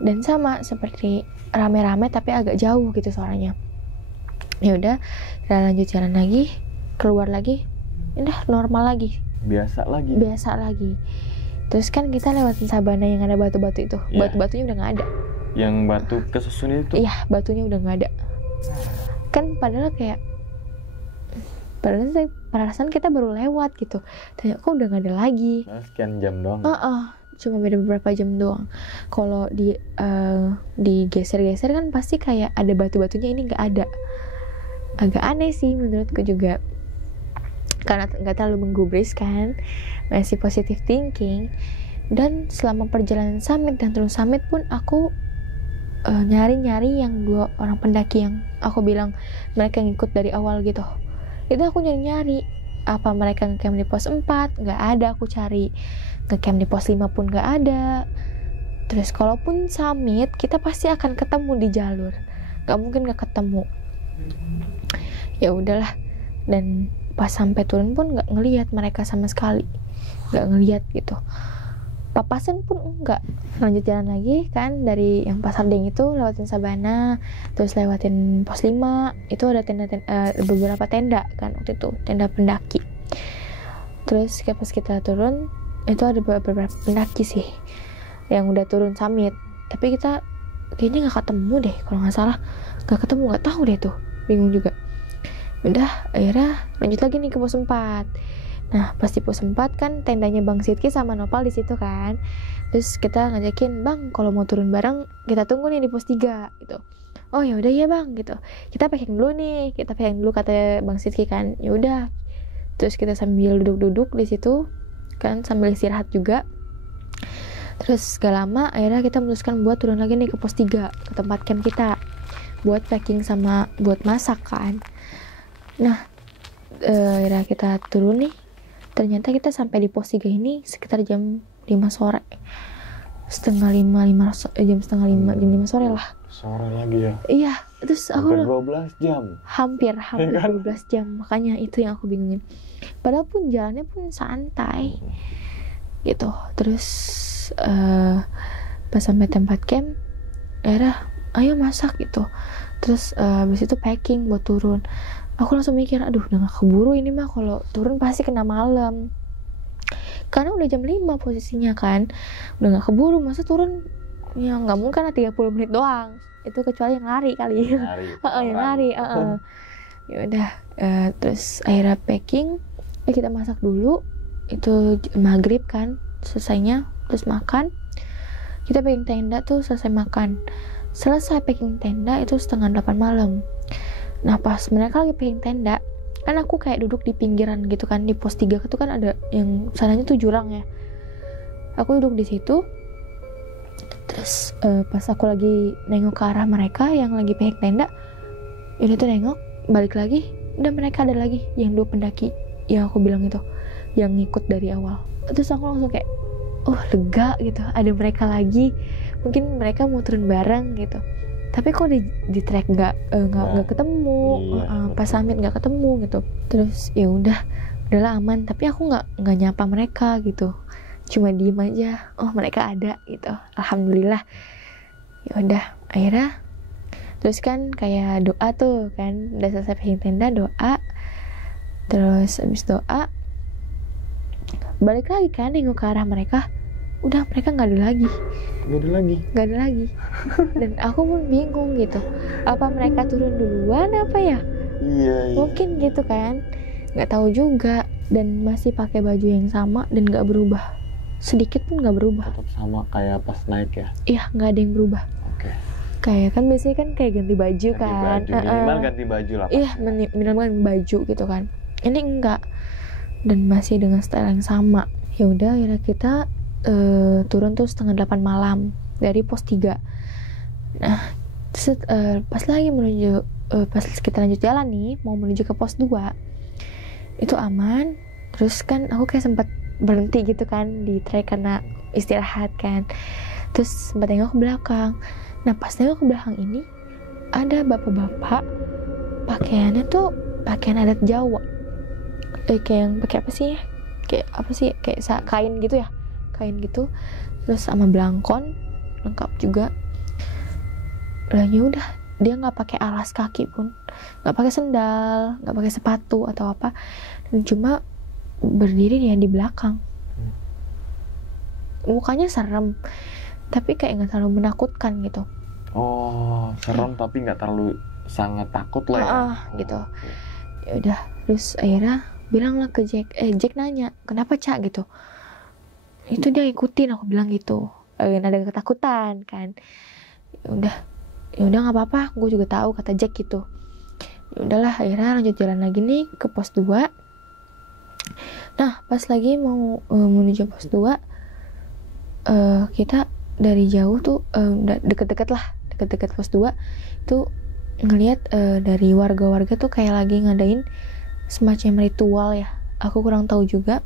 Dan sama seperti rame-rame tapi agak jauh gitu suaranya. Ya udah, kita lanjut jalan lagi, keluar lagi. Udah normal lagi. Biasa lagi. Terus kan kita lewatin sabana yang ada batu-batu itu. Batu-batunya udah nggak ada. Yang batu kesusun itu? Iya, batunya udah nggak ada. Kan padahal perasaan kita baru lewat gitu. Ternyata kok udah nggak ada lagi. Sekian jam doang. Cuma beda beberapa jam doang. Kalau digeser-geser kan pasti kayak ada batu-batunya, ini nggak ada. Agak aneh sih menurutku juga. Karena nggak terlalu menggubris kan, masih positive thinking. Dan selama perjalanan summit dan turun summit pun aku nyari-nyari yang 2 orang pendaki yang aku bilang mereka ngikut dari awal gitu. Itu aku nyari-nyari, apa mereka ngecamp di pos 4, nggak ada aku cari. Ngecamp di pos 5 pun nggak ada. Terus kalaupun summit, kita pasti akan ketemu di jalur, nggak mungkin nggak ketemu. Ya udahlah. Dan pas sampai turun pun nggak ngelihat mereka sama sekali, nggak ngelihat gitu. Papasan pun enggak. Lanjut jalan lagi kan, dari yang Pasar Dieng itu lewatin sabana, terus lewatin pos 5. Itu ada beberapa tenda kan waktu itu, tenda pendaki. Terus pas kita turun, itu ada beberapa pendaki sih yang udah turun summit, tapi kita kayaknya nggak ketemu deh, kalau nggak salah nggak ketemu, nggak tahu deh tuh, bingung juga. Udah akhirnya lanjut lagi nih ke pos 4. Nah pas di pos 4 kan tendanya Bang Sidki sama Nopal di situ kan, terus kita ngajakin, Bang kalau mau turun bareng kita tunggu nih di pos 3 gitu. Oh ya udah ya Bang gitu, kita packing dulu nih, kita packing dulu kata Bang Sidki kan. Ya udah, terus kita sambil duduk-duduk di situ kan sambil istirahat juga. Terus gak lama akhirnya kita memutuskan buat turun lagi nih ke pos 3, ke tempat camp kita, buat packing sama buat masak kan. Nah akhirnya kita turun nih, ternyata kita sampai di pos 3 ini sekitar jam 5 sore, jam setengah 5 sore lah. Sore lagi ya? Iya, terus aku hampir 12 jam. Hampir kan? 12 jam, makanya itu yang aku bingungin. Padahal pun jalannya pun santai gitu. Terus pas sampai tempat camp, ayo masak gitu. Terus habis itu packing buat turun. Aku langsung mikir, aduh udah gak keburu ini mah, kalau turun pasti kena malam. Karena udah jam 5 posisinya kan, udah gak keburu, masa turun ya gak mungkin lah 30 menit doang. Itu kecuali yang lari kali. Yang lari. Ya udah, terus akhirnya packing, kita masak dulu. Itu maghrib kan selesainya, terus makan. Kita packing tenda tuh selesai makan. Selesai packing tenda itu setengah 8 malam. Nah pas mereka lagi packing tenda, kan aku kayak duduk di pinggiran gitu kan, di pos 3 itu kan ada yang sananya tuh jurang ya. Aku duduk di situ. Terus pas aku lagi nengok ke arah mereka yang lagi packing tenda, ini tuh nengok balik lagi, udah mereka ada lagi yang 2 pendaki yang aku bilang itu, yang ngikut dari awal. Terus aku langsung kayak, oh lega gitu, ada mereka lagi. Mungkin mereka mau turun bareng gitu. Tapi kok di track nggak ketemu, pas summit nggak ketemu gitu. Terus ya udahlah aman. Tapi aku nggak nyapa mereka gitu, cuma diem aja. Oh mereka ada gitu, alhamdulillah. Ya udah akhirnya terus kan kayak doa tuh kan, udah selesai packing tenda, doa. Terus habis doa balik lagi kan, nengok ke arah mereka, udah mereka nggak ada lagi. Dan aku pun bingung gitu, apa mereka turun duluan apa ya? Iya. Mungkin gitu kan, nggak tahu juga. Dan masih pakai baju yang sama dan nggak berubah, sedikit pun nggak berubah. Tetap sama kayak pas naik ya? Iya, nggak ada yang berubah. Oke. Kayak kan biasanya kan kayak ganti baju kan. Minimal ganti baju lah. Iya, minimal ganti baju gitu kan. Ini enggak, dan masih dengan style yang sama. Ya udah akhirnya kita turun tuh setengah 8 malam dari pos 3. Nah pas lagi menuju pas kita lanjut jalan nih mau menuju ke pos 2 itu aman. Terus kan aku kayak sempat berhenti gitu kan di trek karena istirahat kan. Terus sempat tengok ke belakang. Nah pas tengok ke belakang ini ada bapak-bapak pakaiannya tuh pakaian adat Jawa, kayak yang pakai apa sih, kayak kain gitu ya, kain gitu, terus sama belangkon lengkap juga. Lah ya udah, dia nggak pakai alas kaki pun, nggak pakai sendal, nggak pakai sepatu atau apa, dan cuma berdiri dia di belakang. Mukanya serem, tapi kayak nggak terlalu menakutkan gitu. Oh, serem tapi nggak terlalu sangat takut lah ya. Gitu. Ya udah, terus akhirnya bilang lah ke Jack, Jack nanya kenapa Cak gitu. Itu dia ikutin, aku bilang gitu. Ada ketakutan kan. Ya udah nggak apa-apa, gue juga tahu kata Jack gitu. Ya udahlah, akhirnya lanjut jalan lagi nih ke pos 2. Nah pas lagi mau menuju pos 2, kita dari jauh tuh deket-deket pos 2 tuh ngelihat dari warga-warga tuh kayak lagi ngadain semacam ritual ya, aku kurang tahu juga.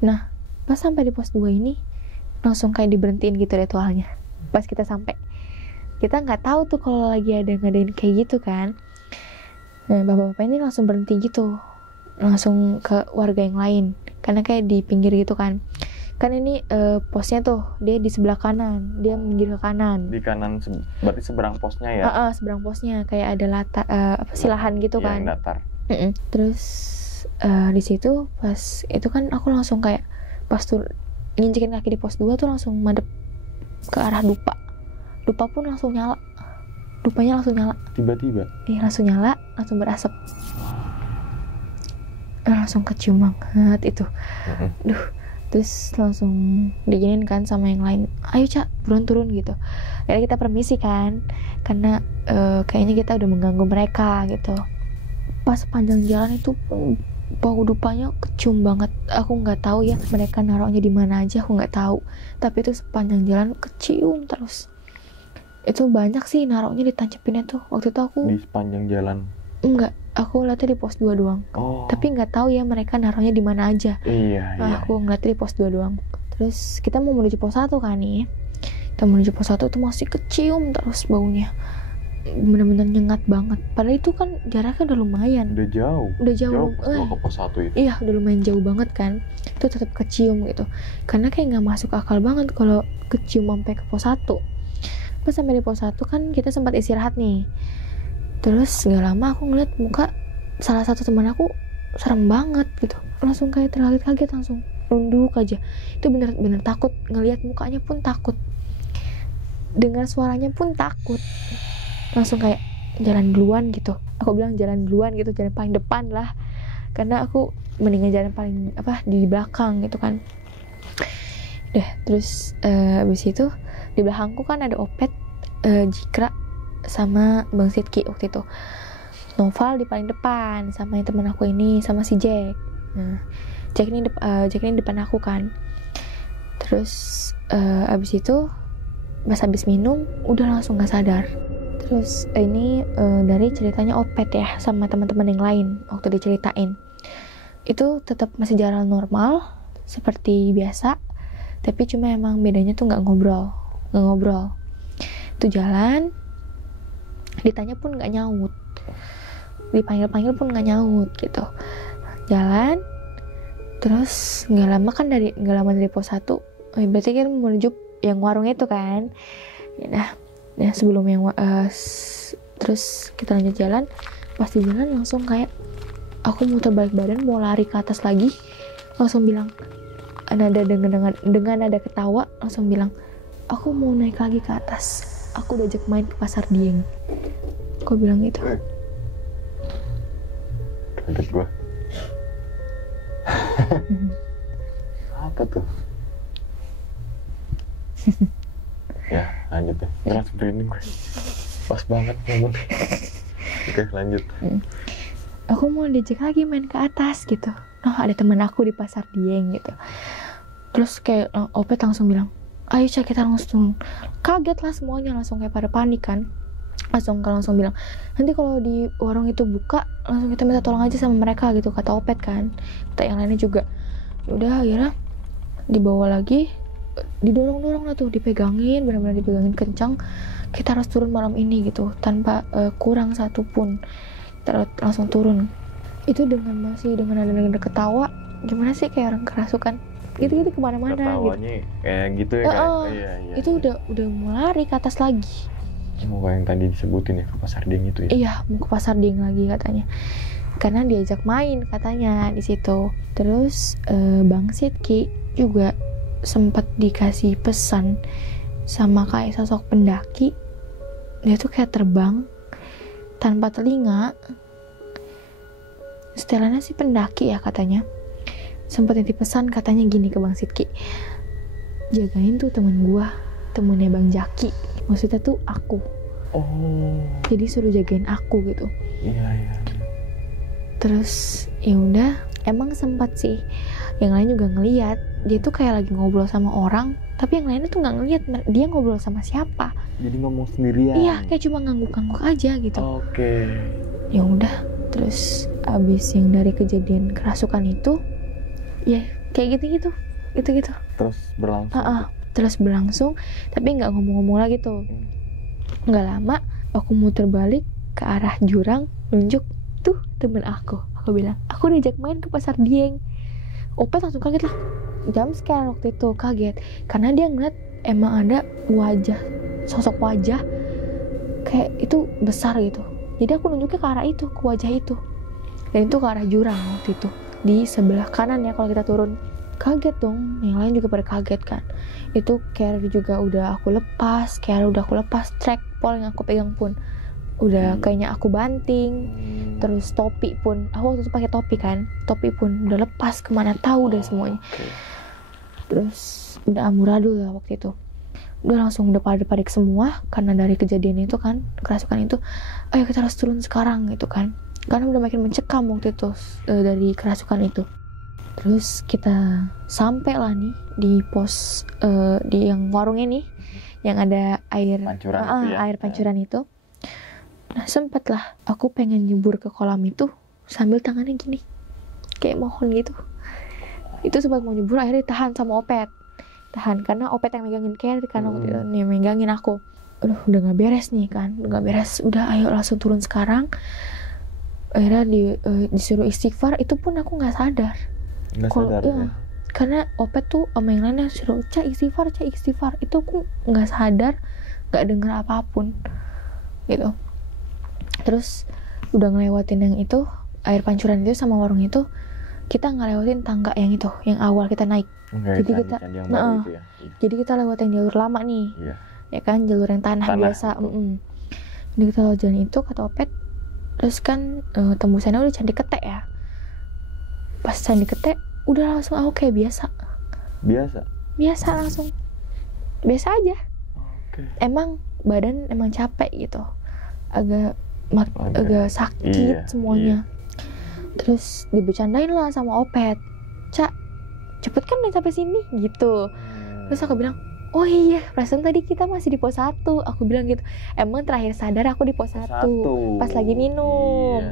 Nah pas sampai di pos 2 ini langsung kayak diberhentiin gitu ritualnya. Pas kita sampai, kita nggak tahu tuh kalau lagi ada ngadain kayak gitu kan. Nah bapak-bapak ini langsung berhenti gitu, langsung ke warga yang lain karena kayak di pinggir gitu kan. Kan ini posnya tuh dia di sebelah kanan, dia minggir ke kanan. Di kanan berarti seberang posnya ya? Seberang posnya kayak ada latar lahan gitu kan. Yang datar. Terus di situ pas itu kan aku langsung kayak pas tuh nginjekin kaki di pos 2 tuh langsung madep ke arah dupa pun langsung nyala, dupanya langsung nyala Tiba-tiba? iya langsung nyala, langsung berasap. Langsung kecium banget itu. Duh, terus langsung diginin kan sama yang lain, ayo Cak buruan turun gitu. Akhirnya kita permisi kan, karena kayaknya kita udah mengganggu mereka gitu. Pas panjang jalan itu bau dupanya kecium banget. Aku nggak tahu ya mereka naruhnya di mana aja, aku nggak tahu. Tapi itu sepanjang jalan kecium terus. Itu banyak sih naruhnya ditancepinnya tuh. Waktu itu aku Di sepanjang jalan? enggak, aku lihatnya di pos 2 doang. Oh. Tapi nggak tahu ya mereka naruhnya di mana aja. Iya. Aku ngeliatnya di pos 2 doang. Terus kita mau menuju pos 1 kan nih. Kita menuju pos 1 tuh masih kecium terus baunya. Bener-bener nyengat banget. Padahal itu kan jaraknya udah lumayan. Udah jauh. Jauh ke pos 1 itu. Iya, udah lumayan jauh banget kan. Itu tetap kecium gitu. Karena kayak nggak masuk akal banget kalau kecium sampai ke pos 1. Pas sampai di pos 1 kan kita sempat istirahat nih. Terus gak lama aku ngeliat muka salah satu teman aku serem banget gitu. Langsung kayak terkaget-kaget, langsung nunduk aja. Itu bener-bener takut, ngelihat mukanya pun takut, dengar suaranya pun takut. Langsung kayak jalan duluan gitu. Aku bilang jalan duluan gitu, jalan paling depan lah. Karena aku mendingan jalan paling di belakang gitu kan. Terus abis itu di belakangku kan ada Opet, Jikra sama Bang Sidki waktu itu. Noval di paling depan sama yang teman aku ini, sama si Jack. Nah, Jack ini depan aku kan. Terus abis itu pas habis minum udah langsung gak sadar. Terus ini dari ceritanya Opet ya sama teman-teman yang lain waktu diceritain. Itu tetap masih jalan normal seperti biasa, tapi cuma emang bedanya tuh nggak ngobrol. Itu jalan, ditanya pun nggak nyaut, dipanggil pun nggak nyaut gitu. Jalan, terus nggak lama dari pos 1, berarti kan menuju yang warung itu kan. Nah sebelum yang terus kita lanjut jalan. Pas di jalan langsung kayak aku muter balik badan mau lari ke atas lagi, langsung bilang dengan nada ketawa, langsung bilang aku mau naik lagi ke atas, aku udah ajak main ke pasar Dieng. Aku bilang gitu. Kaget gue. Apa tuh? Ya lanjut ya. Langsung merinding gue. Pas banget ngomong. Oke lanjut. Aku mau diajak lagi main ke atas gitu. Ada teman aku di pasar Dieng gitu. Terus kayak Opet langsung bilang, ayo Cak kita langsung. Kaget lah semuanya, langsung kayak pada panik kan. Langsung bilang, nanti kalau di warung itu buka langsung kita minta tolong aja sama mereka gitu, kata Opet kan. Kata yang lainnya juga. Udah akhirnya dibawa lagi, didorong lah tuh, dipegangin, benar-benar dipegangin kencang. Kita harus turun malam ini gitu, tanpa kurang satu pun. Kita langsung turun. Itu dengan ada ketawa, gimana sih kayak orang kerasukan. Gitu kemana-mana. Ketawanya gitu. Kayak gitu ya kan? Iya. Itu udah mau lari ke atas lagi. Mau yang tadi disebutin ya, ke pasar Dieng itu ya? Iya, mau ke pasar Dieng lagi katanya. Karena diajak main katanya di situ. Terus Bang Sidki juga sempat dikasih pesan sama kayak sosok pendaki. Dia tuh kayak terbang tanpa telinga. Setelannya sih pendaki ya katanya. Sempat dipesan katanya gini ke Bang Sidki, jagain tuh temen gua, temennya Bang Jaki. Maksudnya tuh aku. Oh. Jadi suruh jagain aku gitu. Iya. Terus ya udah, emang sempat sih yang lain juga ngelihat dia tuh kayak lagi ngobrol sama orang, tapi yang lainnya tuh nggak ngelihat dia ngobrol sama siapa. Jadi ngomong sendirian. Iya, kayak cuma ngangguk-ngangguk aja gitu. Oke. Ya udah, terus abis yang dari kejadian kerasukan itu, ya kayak gitu. Terus berlangsung. Terus berlangsung, tapi nggak ngomong-ngomong lagi tuh. Nggak lama, aku muter balik ke arah jurang, nunjuk tuh temen aku. Aku bilang, aku diajak main ke pasar Dieng. Opet langsung kaget lah. Jam sekarang waktu itu kaget, karena dia ngeliat emang ada sosok wajah kayak itu besar gitu. Jadi aku nunjuknya ke arah itu, ke wajah itu. Dan itu ke arah jurang waktu itu, di sebelah kanan ya kalau kita turun. kaget dong, yang lain juga pada kaget kan. Itu carrier juga udah aku lepas, trackpole yang aku pegang pun udah kayaknya aku banting. Terus topi pun, aku waktu itu pakai topi kan, topi pun udah lepas kemana tahu udah semuanya. Terus udah amburadul lah waktu itu. Udah langsung udah panik semua karena dari kejadian itu kan, kerasukan itu. Ayo kita harus turun sekarang gitu kan, karena udah makin mencekam waktu itu dari kerasukan itu. Terus kita sampai lah nih di pos di yang warungnya nih, yang ada air pancuran itu ya. Air pancuran itu. Nah sempet lah aku pengen nyebur ke kolam itu sambil tangannya gini, kayak mohon gitu. Itu sempat mau nyebur, akhirnya tahan sama Opet. Tahan karena Opet yang megangin carrier kan, waktu itu nih megangin aku. Aduh udah gak beres nih kan, udah gak beres. Udah ayo langsung turun sekarang. Akhirnya disuruh istighfar, itu pun aku gak sadar. Nggak sadar ya? Karena Opet tuh sama yang lainnya suruh cak istighfar, itu aku nggak sadar, nggak denger apapun gitu. Terus udah ngelewatin yang itu, air pancuran itu sama warung itu, kita ngelewatin tangga yang itu, yang awal kita naik. Jadi kita itu ya? Jadi kita lewatin jalur lama nih, ya kan, jalur yang tanah biasa. Jadi kita lewat jalan itu, kata Opet. Terus kan tembusannya udah Candi Ketek ya. Pas Candi Ketek udah langsung aku kayak biasa langsung biasa aja. Emang badan emang capek gitu, agak sakit semuanya. Terus dibercandain lah sama Opet, Cak cepet kan udah sampai sini gitu. Terus aku bilang, oh iya perasaan tadi kita masih di pos 1. Aku bilang gitu, emang terakhir sadar aku di pos 1 pas lagi minum.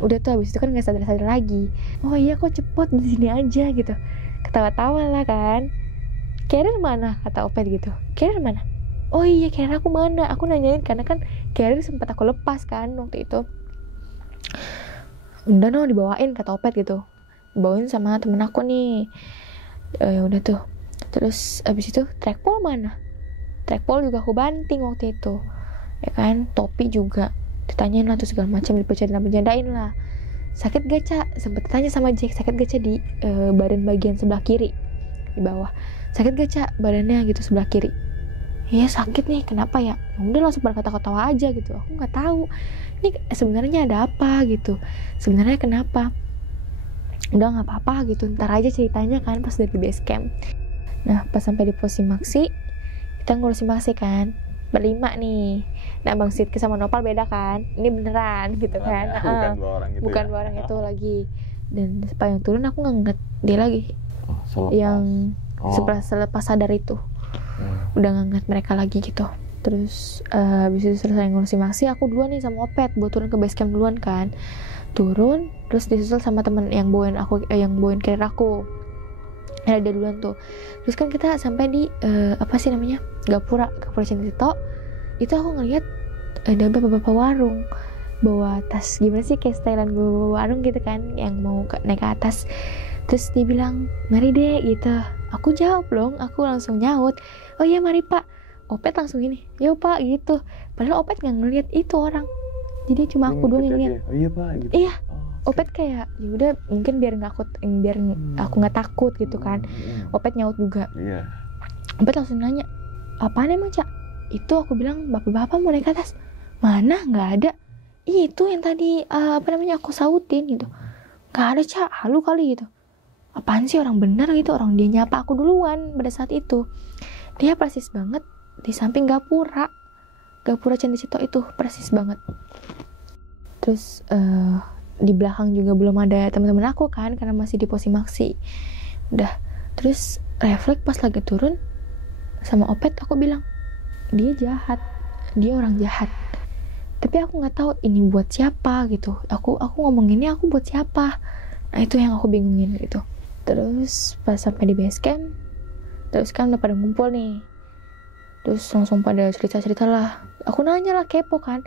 Udah tuh habis itu kan nggak sadar lagi. Oh iya kok cepet di sini aja gitu. Ketawa-tawa lah kan. Carrier mana? Kata Opet gitu. Carrier mana? Oh iya carrier aku mana? Aku nanyain karena kan carrier sempat aku lepas kan waktu itu. Udah no dibawain kata Opet gitu. Dibawain sama temen aku nih. Udah tuh. Terus abis itu trackpole mana? Trackpole juga aku banting waktu itu. Ya kan, topi juga ditanyain lah tuh segala macam, dibercandain lah. Sakit gak Cak? Sempet tanya sama Jack, sakit gak Cak di badan bagian sebelah kiri di bawah. Sakit gak Cak badannya gitu sebelah kiri? Iya sakit nih, kenapa ya? Udah langsung berkata-katawa aja gitu. Aku nggak tahu ini sebenarnya ada apa gitu. Sebenarnya kenapa? Udah nggak apa-apa gitu. Ntar aja ceritanya kan pas dari base camp. Nah pas sampai di pos Simaksi, kita ngurus Simaksi kan. Berlima nih. Nah Bang Sidki sama Nopal beda kan, ini beneran gitu kan. Bukan dua orang itu lagi. Dan pas yang turun aku nggak ngeliat dia lagi. Yang selepas sadar itu udah nggak ngeliat mereka lagi gitu. Terus habis itu selesai ngurusin Maxi, aku duluan nih sama Opet buat turun ke base camp duluan kan. Turun terus disusul sama teman yang bawain aku, yang bawain carrier aku. Ada dia duluan tuh. Terus kan kita sampai di apa sih namanya, Gapura Cintito. Itu aku ngeliat ada bapak-bapak warung bawa tas, gimana sih kayak stylean bawa warung gitu kan, yang mau naik ke atas. Terus dia bilang mari deh gitu. Aku jawab dong, aku langsung nyaut, oh iya mari Pak. Opet langsung gini, yo Pak gitu. Padahal Opet nggak ngeliat itu orang, jadi cuma aku doang yang ngeliat. Oh iya Pak gitu. Iya. Opet kayak ya udah mungkin biar aku nggak takut gitu kan. Opet nyaut juga. Opet langsung nanya, apaan emang Cak? Itu aku bilang bapak-bapak mau naik ke atas. Mana? Nggak ada. Itu yang tadi aku sautin gitu. Nggak ada Cak, halu kali gitu. Apaan sih, orang bener gitu, orang dia nyapa aku duluan pada saat itu. Dia persis banget di samping Gapura Cintito itu, persis banget. Terus di belakang juga belum ada teman-teman aku kan, karena masih di posisi Maxi. Udah, terus refleks pas lagi turun sama Opet aku bilang, dia jahat, dia orang jahat. Tapi aku nggak tahu ini buat siapa gitu. Aku ngomong ini aku buat siapa. Nah itu yang aku bingungin gitu. Terus pas sampai di base camp, terus kan udah pada ngumpul nih. Terus langsung pada cerita-cerita lah. Aku nanya lah, kepo kan,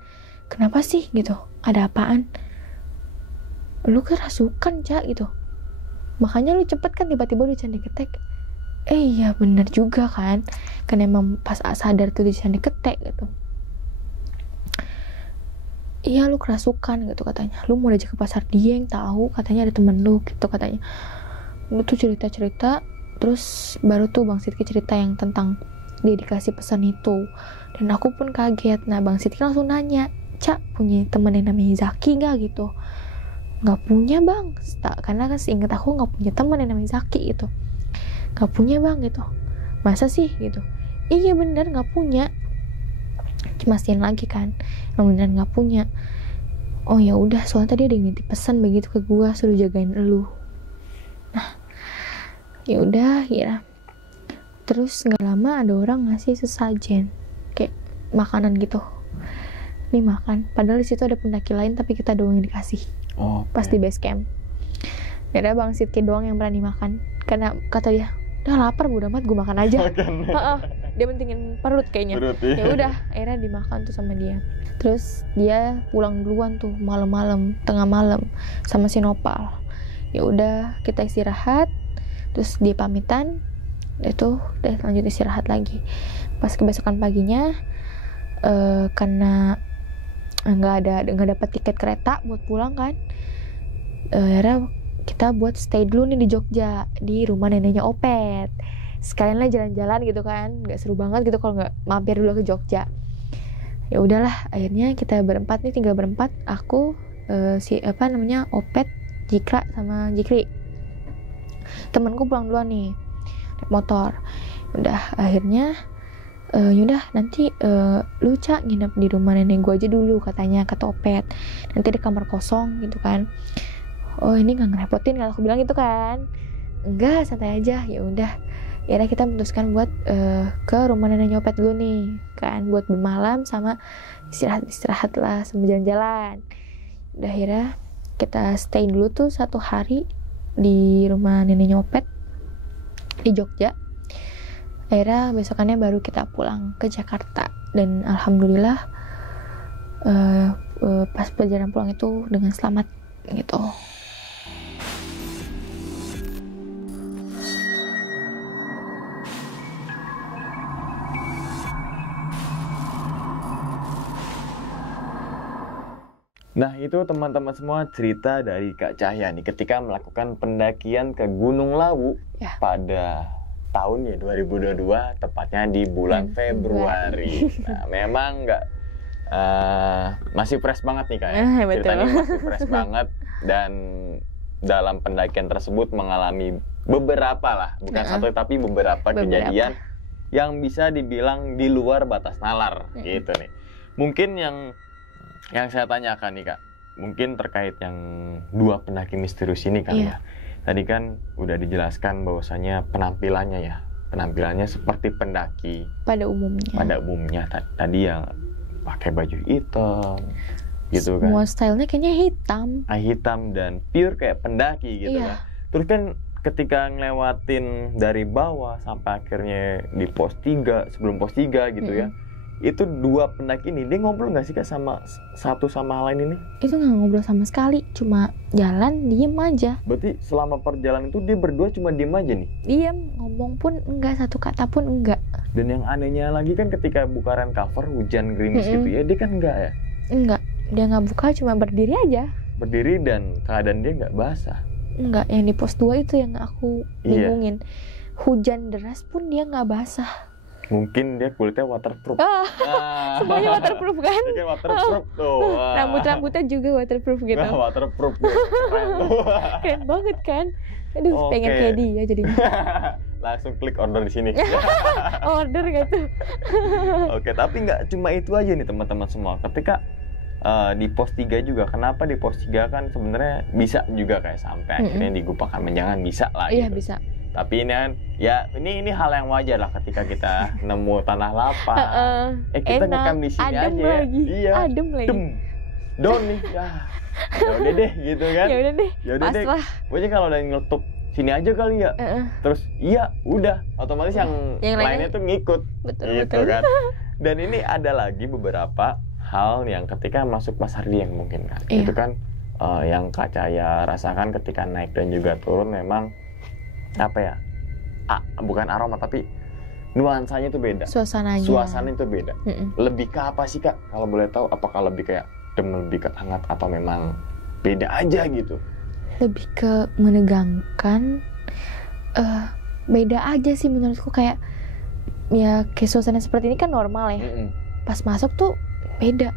kenapa sih gitu, ada apaan? Lu kerasukan Cak gitu, makanya lu cepet kan tiba-tiba di Candi Ketek. Iya bener juga kan emang pas sadar tuh di Candi Ketek gitu. Iya lu kerasukan gitu katanya, lu mau diajak ke pasar Dieng tahu, katanya ada temen lu gitu katanya. Lu tuh cerita-cerita, terus baru tuh Bang Sidki cerita yang tentang dia dikasih pesan itu. Dan aku pun kaget. Nah Bang Sidki langsung nanya, Cak punya temen yang namanya Zaki gak gitu? Gak punya bang, karena kan seinget aku gak punya temen yang namanya Zaki gitu. Gak punya bang gitu. Masa sih gitu? Iya bener gak punya. Mastiin lagi kan, emang beneran gak punya. Oh ya udah, soalnya tadi ada yang nitip pesan begitu ke gua, suruh jagain elu. Nah ya udah ya. Terus nggak lama ada orang ngasih sesajen kayak makanan gitu, nih makan. Padahal di situ ada pendaki lain tapi kita doang yang dikasih. Pas di base camp. Ada Bang Sidki doang yang berani makan karena kata dia udah lapar bodo amat gue makan aja. Dia pentingin perut kayaknya. Ya udah akhirnya dimakan tuh sama dia. Terus dia pulang duluan tuh malam-malam, tengah malam sama si Nopal. Ya udah kita istirahat. Terus dia pamitan. Itu udah lanjut istirahat lagi. Pas kebesokan paginya karena nggak dapat tiket kereta buat pulang kan, akhirnya kita buat stay dulu nih di Jogja di rumah neneknya Opet. Sekalian lah jalan-jalan gitu kan, nggak seru banget gitu kalau nggak mampir dulu ke Jogja. Ya udahlah, akhirnya kita berempat nih, tinggal berempat, aku Opet, Jikra sama Jikri. Temanku pulang duluan nih naik motor. Udah akhirnya yaudah nanti lu Cak nginep di rumah nenek gue aja dulu katanya, kata Opet. Nanti ada kamar kosong gitu kan. Oh ini nggak ngerepotin kalau aku bilang gitu kan. Enggak, santai aja. Ya udah. Akhirnya kita memutuskan buat ke rumah neneknya Opet dulu nih kan, buat bermalam sama istirahat lah sambil jalan-jalan. Udah akhirnya kita stay dulu tuh 1 hari di rumah neneknya Opet di Jogja. Akhirnya besokannya baru kita pulang ke Jakarta. Dan alhamdulillah pas perjalanan pulang itu dengan selamat gitu. Nah itu teman-teman semua cerita dari Kak Cahya nih ketika melakukan pendakian ke Gunung Lawu Ya. pada tahun ya 2022, tepatnya di bulan Februari. Nah memang nggak masih fresh banget nih Kak ya. Ceritanya masih fresh banget, dan dalam pendakian tersebut mengalami beberapa lah, bukan satu tapi beberapa kejadian yang bisa dibilang di luar batas nalar gitu nih. Mungkin yang saya tanyakan nih Kak, mungkin terkait yang 2 pendaki misterius ini kan ya. Tadi kan udah dijelaskan bahwasanya penampilannya seperti pendaki pada umumnya. Tadi yang pakai baju hitam gitu kan. Semua stylenya kayaknya hitam. Hitam dan pure kayak pendaki gitu kan. Terus kan ketika ngelewatin dari bawah sampai akhirnya di pos 3, sebelum pos 3 gitu ya. Itu 2 pendaki ini, dia ngobrol nggak sih Kak sama satu sama lain ini? Itu nggak ngobrol sama sekali, cuma jalan diem aja. Berarti selama perjalanan itu dia berdua cuma diem aja nih? Diem, ngomong pun enggak, satu kata pun enggak. Dan yang anehnya lagi kan ketika buka rain cover hujan gerimis gitu ya, dia kan enggak ya? Enggak, dia nggak buka, cuma berdiri aja. Berdiri dan keadaan dia nggak basah? Enggak, yang di pos 2 itu yang aku bingungin. Hujan deras pun dia nggak basah. Mungkin dia kulitnya waterproof. Semuanya waterproof kan? Dia kan waterproof tuh. Rambut-rambutnya juga waterproof gitu. Waterproof tuh. Keren tuh. Keren banget kan? Aduh, pengen kayak dia jadinya. Langsung klik order di sini. Order gitu. Oke, tapi nggak cuma itu aja nih teman-teman semua. Ketika di pos 3 juga, kenapa di pos 3 kan sebenarnya bisa juga kayak sampai akhirnya di Gupa Kamenjangan bisa lah gitu. Iya, bisa. Tapi ini kan ya ini hal yang wajar lah ketika kita nemu tanah lapang. Kita ngekam di sini aja lagi. Iya. Adem lagi. Don nih. Ya udah deh gitu kan. Ya udah deh. Pasrah. Pokoknya kalau udah ngelutup sini aja kali ya. Terus iya udah otomatis yang lainnya tuh ngikut. Betul. Kan. Dan ini ada lagi beberapa hal yang ketika masuk Pasar Dieng mungkin kan. Itu kan yang Kak Cahya rasakan ketika naik dan juga turun memang apa ya, bukan aroma tapi nuansanya itu beda. Suasana itu beda. Lebih ke apa sih Kak kalau boleh tahu? Apakah lebih kayak lebih ke hangat atau memang beda aja gitu? Lebih ke menegangkan beda aja sih menurutku, kayak ya kayak suasana seperti ini kan normal ya. Pas masuk tuh beda,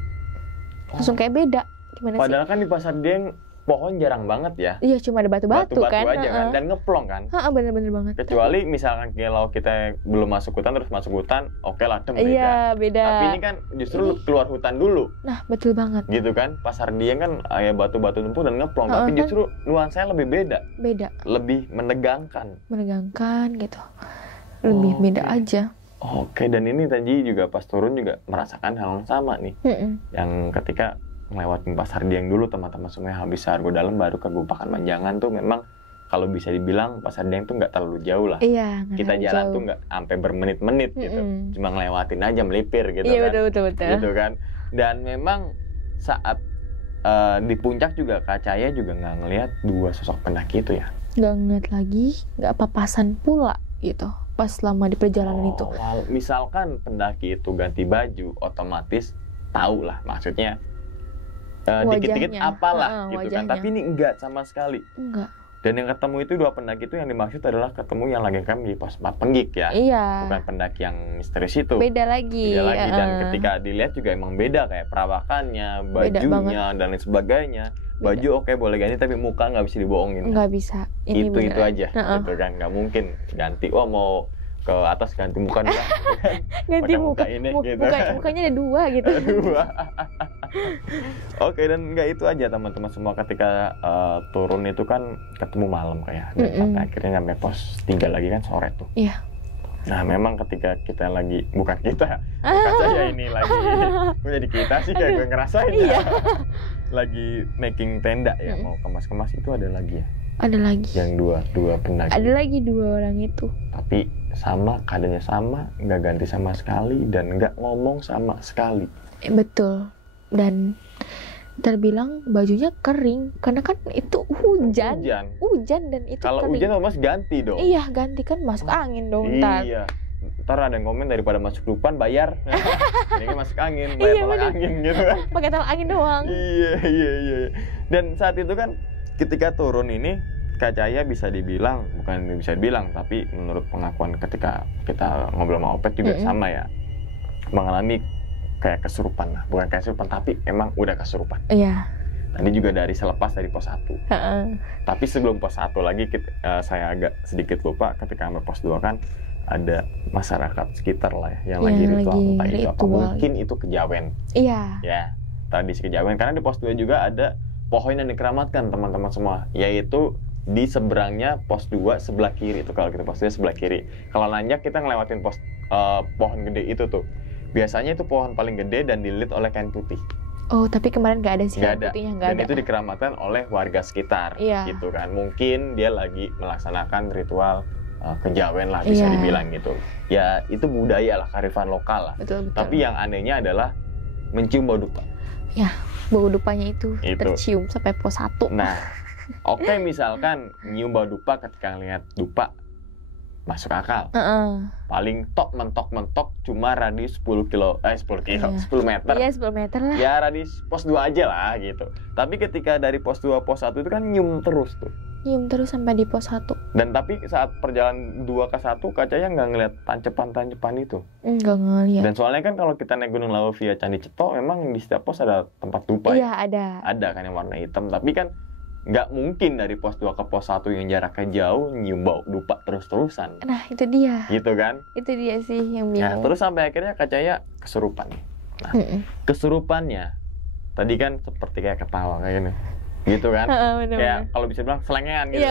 langsung kayak beda. Gimana Padahal sih? kan di Pasar Dieng pohon jarang banget ya. Iya, cuma ada batu-batu kan. Aja kan dan ngeplong kan. Bener-bener banget. Kecuali misalkan kalau kita belum masuk hutan terus masuk hutan, oke lah beda. Iya, beda. Tapi ini kan justru keluar hutan dulu. Nah, betul banget. Gitu kan. Pasar Dieng kan ya batu-batu tumpuk dan ngeplong, tapi justru nuansanya lebih beda. Beda. Lebih menegangkan. Menegangkan gitu. Lebih beda aja. Oke, dan ini tadi juga pas turun juga merasakan hal yang sama nih. Yang ketika ngelewatin Pasar Dieng dulu, teman-teman semua habis Argo Dalam baru ke Gupakan Manjangan tuh memang kalau bisa dibilang Pasar Dieng tuh nggak terlalu jauh lah. Iya, kita jalan tuh nggak sampai bermenit-menit gitu, cuma ngelewatin aja melipir gitu. Iya, kan. betul. Gitu kan. Dan memang saat di puncak juga Kak Cahaya juga nggak ngelihat dua sosok pendaki itu ya. Nggak ngeliat lagi, nggak papasan pula gitu. Pas selama di perjalanan itu. Misalkan pendaki itu ganti baju, otomatis tahu lah maksudnya. Dikit-dikit apalah gitu wajahnya. kan, tapi ini enggak sama sekali. Enggak. Dan yang ketemu itu dua pendaki itu yang dimaksud adalah ketemu yang lagi camp di pos 4 Penggik ya. Iya. Bukan pendaki yang misterius itu. Beda lagi. Dan ketika dilihat juga emang beda kayak perawakannya, bajunya dan lain sebagainya. Baju oke boleh ganti tapi muka nggak bisa dibohongin. Nggak bisa. Ini itu aja gitu kan, nggak mungkin ganti. Mau ke atas ganti muka dia. Ganti muka ini gitu. Mukanya ada dua gitu. Oke, dan nggak itu aja teman-teman semua, ketika turun itu kan ketemu malam kayak dan sampai akhirnya nyampe pos 3 lagi kan sore tuh. Iya. Nah memang ketika kita lagi bukan saya ini lagi gue jadi kita sih kayak gue ngerasain ya. Lagi making tenda ya, mau kemas-kemas itu ada lagi ya. Ada lagi. Yang dua pendaki. Ada lagi 2 orang itu. Tapi sama, keadaannya sama, nggak ganti sama sekali dan nggak ngomong sama sekali. Betul. Dan terbilang bajunya kering karena kan itu hujan dan itu kalau kering. Hujan otomatis ganti dong. Iya, ganti kan masuk angin dong ntar. Iya. Ntar ada yang komen daripada masuk dupan bayar. Ini masuk angin, bayar tolak angin gitu kan. Pakai tolak angin doang. Iya. Dan saat itu kan ketika turun ini Kak Cahaya bisa dibilang, bukan bisa dibilang, tapi menurut pengakuan ketika kita ngobrol sama Opet juga sama ya, mengalami kayak kesurupan lah, bukan kayak kesurupan tapi emang udah kesurupan. Iya. Tadi juga selepas dari pos 1. Tapi sebelum pos 1 lagi saya agak sedikit lupa, ketika sampai pos 2 kan ada masyarakat sekitar lah ya, yang lagi ritual, entah itu apa, mungkin itu kejawen. Iya. Ya, tradisi kejawen, karena di pos 2 juga ada pohon yang dikeramatkan teman-teman semua, yaitu di seberangnya pos 2 sebelah kiri itu, kalau kita pos 2 sebelah kiri. Kalau nanjak kita ngelewatin pohon gede itu tuh. Biasanya itu pohon paling gede dan dililit oleh kain putih. Oh, tapi kemarin nggak ada sih kain putihnya, nggak ada. Dan itu dikeramatkan oleh warga sekitar, gitu kan. Mungkin dia lagi melaksanakan ritual kejawen lah, bisa dibilang gitu. Ya, itu budaya lah, kearifan lokal lah. Betul. Tapi yang anehnya adalah mencium bau dupa. Ya, bau dupanya itu tercium sampai pos 1. Nah, oke, misalkan nyium bau dupa ketika ngeliat dupa masuk akal. Paling mentok cuma radius 10 meter. Iya, 10 meter lah. Ya radius pos 2 aja lah gitu. Tapi ketika dari pos 2 pos 1 itu kan nyium terus tuh. Nyium terus sampai di pos 1. Dan tapi saat perjalanan 2 ke 1 Kak Cahaya nggak ngeliat tancepan itu. Nggak ngeliat. Dan soalnya kan kalau kita naik Gunung Lawu via Candi Ceto, memang di setiap pos ada tempat dupa. Iya, ada. Ada kan yang warna hitam. Tapi kan nggak mungkin dari pos 2 ke pos 1 yang jaraknya jauh nyium bau dupa terus-terusan. Nah, itu dia. Gitu kan? Itu dia sih yang bingung. Nah, terus sampai akhirnya Kak Cahaya kesurupan. Nah, kesurupannya tadi kan seperti kayak ketawa kayak gini. Gitu kan? Kayak kalau bisa bilang selengean gitu.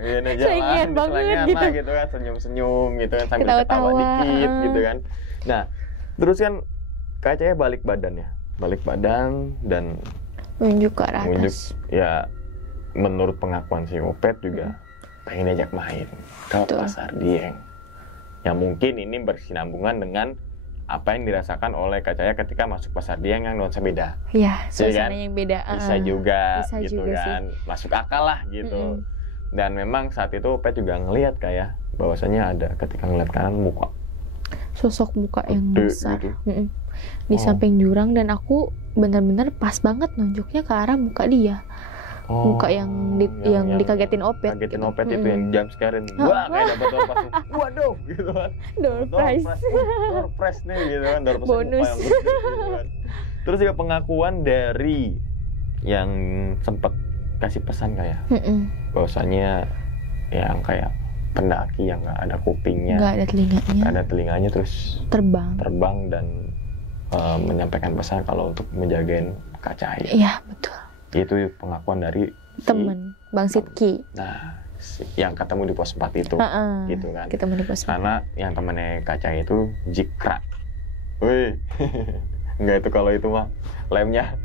Iya. Selengean banget gitu. Lah, gitu kan, senyum-senyum gitu kan sambil ketawa dikit gitu kan. Nah, terus kan Kak Cahaya balik badan dan menunjuk ke arah atas. Ya, menurut pengakuan si Opet juga pengen diajak main ke Pasar Dieng. Yang mungkin ini bersinambungan dengan apa yang dirasakan oleh Kak Cahaya ketika masuk Pasar Dieng yang nuansa beda. Iya, suasana yang beda. Bisa juga bisa gitu juga kan. Sih. Masuk akal lah gitu. Dan memang saat itu Opet juga ngelihat kayak bahwasanya ada ketika ngeliat kanan muka. Sosok muka yang besar. Di samping jurang, dan aku benar-benar pas banget nunjuknya ke arah muka dia. muka yang dikagetin Opet. Kagetin gitu. Opet itu yang jump scare ini. Wah, kayak dapat door prize. Waduh, gitu kan. Door prize. Door prize nih gitu kan. Door prize Bonus. muka yang gede gitu kan. Terus juga pengakuan dari yang sempat kasih pesan kayak bahwasanya yang kayak pendaki yang nggak ada kupingnya, Nggak ada telinganya. Terus Terbang dan menyampaikan pesan kalau untuk menjagain Kak Cahaya. Iya betul. Itu pengakuan dari Temen Bang Sidki. Nah, yang ketemu di pos 4 itu, gitu kan. Ketemu di pos 4. Karena yang temennya Kak Cahaya itu Jikra. Wih, enggak itu kalau itu mah lemnya.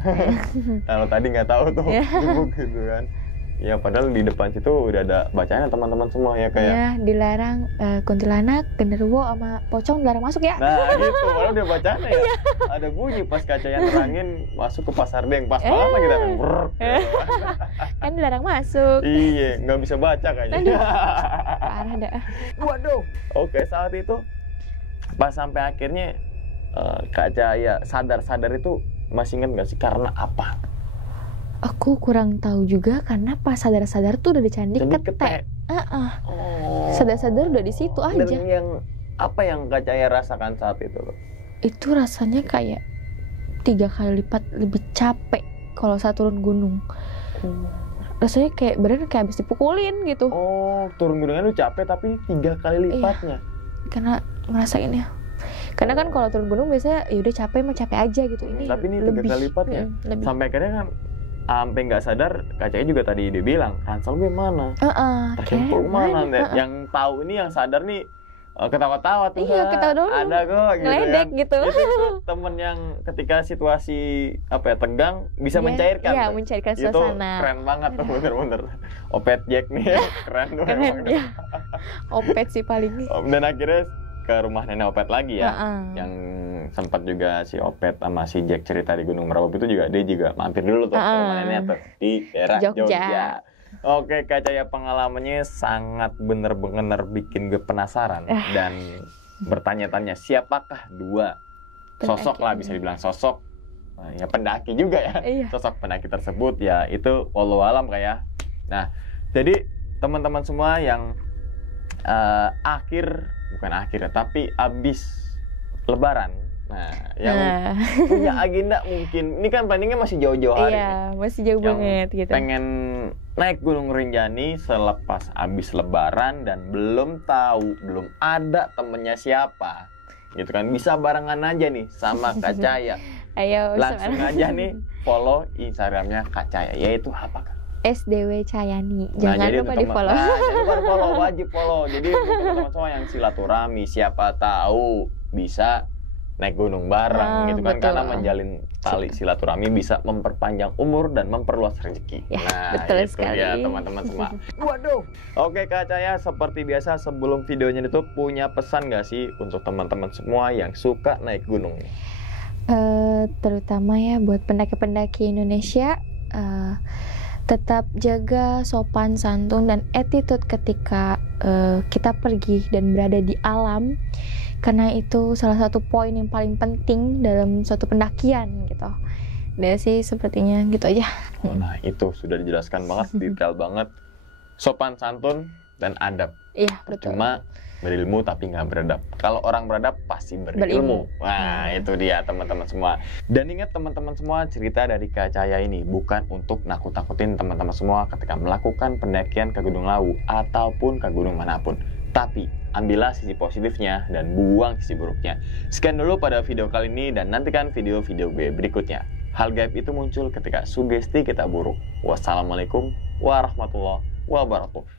Kalau tadi nggak tahu tuh, jebuk gitu kan. Ya padahal di depan situ udah ada bacanya teman-teman semua ya kayak. Ya dilarang kuntilanak, genderuwo sama pocong dilarang masuk ya. Nah gitu, padahal udah bacanya ya. Ada bunyi pas Kacanya nerangin masuk ke pasar Deng, pas banget lah kita main brrrr. Kan dilarang masuk. Iya, nggak bisa baca kayaknya. Parah dah. Waduh. Oke, saat itu pas sampai akhirnya Kak Cahaya sadar itu masih ingat nggak sih karena apa? Aku kurang tahu juga karena pas sadar-sadar tuh udah dicandik ketek. Sadar-sadar udah di situ aja. Dan yang apa yang Kak Cahaya rasakan saat itu loh? Itu rasanya kayak 3 kali lipat lebih capek kalau saat turun gunung. Rasanya kayak bener kayak habis dipukulin gitu. Oh, turun gunungnya lu capek tapi 3 kali lipatnya. Iya, karena ngerasainnya. Karena kan kalau turun gunung biasanya ya udah capek mah capek aja gitu. Ini tapi ini 3 kali lipatnya. Lebih. Sampai akhirnya kan sampai nggak sadar, Kak Cahaya juga tadi dia bilang, ransel gue mana? Ransel mana? Yang tahu ini, yang sadar nih ketawa-tawa tuh. Iya, ketawa dulu. Ada kok gitu. Ngeledek kan. gitu. Itu temen yang ketika situasi tegang bisa mencairkan. Iya, tuh. mencairkan Itu suasana. keren banget tuh, bener-bener. Opet Jack nih, keren tuh. Keren ya. Opet sih paling. Dan akhirnya ke rumah nenek Opet lagi ya, yang sempat juga si Opet sama si Jack cerita di Gunung Merapi itu juga dia juga mampir dulu tuh ke rumah nenek tuh di daerah Jogja. Oke, Kak Cahaya pengalamannya sangat bener-bener bikin gue penasaran dan bertanya-tanya siapakah dua sosok lah bisa dibilang sosok ya pendaki juga ya. Sosok pendaki tersebut ya itu wallahu alam kayak. Nah, jadi teman-teman semua yang bukan akhir ya, tapi abis Lebaran. Nah, yang punya agenda mungkin ini kan planningnya masih jauh-jauh hari. Iya, masih jauh banget gitu. Pengen naik Gunung Rinjani selepas abis Lebaran dan belum ada temennya siapa. Gitu kan, bisa barengan aja nih sama Kak Cahaya. Ayo langsung aja nih follow Instagramnya Kak Cahaya, yaitu apa Kak? SDW Cayani. Jangan lupa di follow. Jangan lupa di follow, wajib follow. Jadi teman-teman semua yang silaturahmi, siapa tahu bisa naik gunung bareng gitu kan. Betul. Karena menjalin tali silaturahmi bisa memperpanjang umur dan memperluas rezeki. Ya, nah, betul itu sekali. Ya teman-teman semua. Waduh. Oke Kak Cahaya, seperti biasa sebelum videonya itu punya pesan gak sih untuk teman-teman semua yang suka naik gunung? Terutama ya buat pendaki-pendaki Indonesia, tetap jaga sopan santun dan attitude ketika kita pergi dan berada di alam, karena itu salah satu poin yang paling penting dalam suatu pendakian gitu. Dia sih sepertinya gitu aja. Nah itu sudah dijelaskan banget, detail banget. Sopan santun dan adab. Iya betul. Cuma berilmu tapi nggak beradab. Kalau orang beradab pasti berilmu. Wah itu dia teman-teman semua. Dan ingat teman-teman semua, cerita dari Kak Cahaya ini bukan untuk nakut-nakutin teman-teman semua ketika melakukan pendakian ke Gunung Lawu ataupun ke gunung manapun. Tapi ambillah sisi positifnya dan buang sisi buruknya. Sekian dulu pada video kali ini dan nantikan video-video gue berikutnya. Hal gaib itu muncul ketika sugesti kita buruk. Wassalamualaikum warahmatullahi wabarakatuh.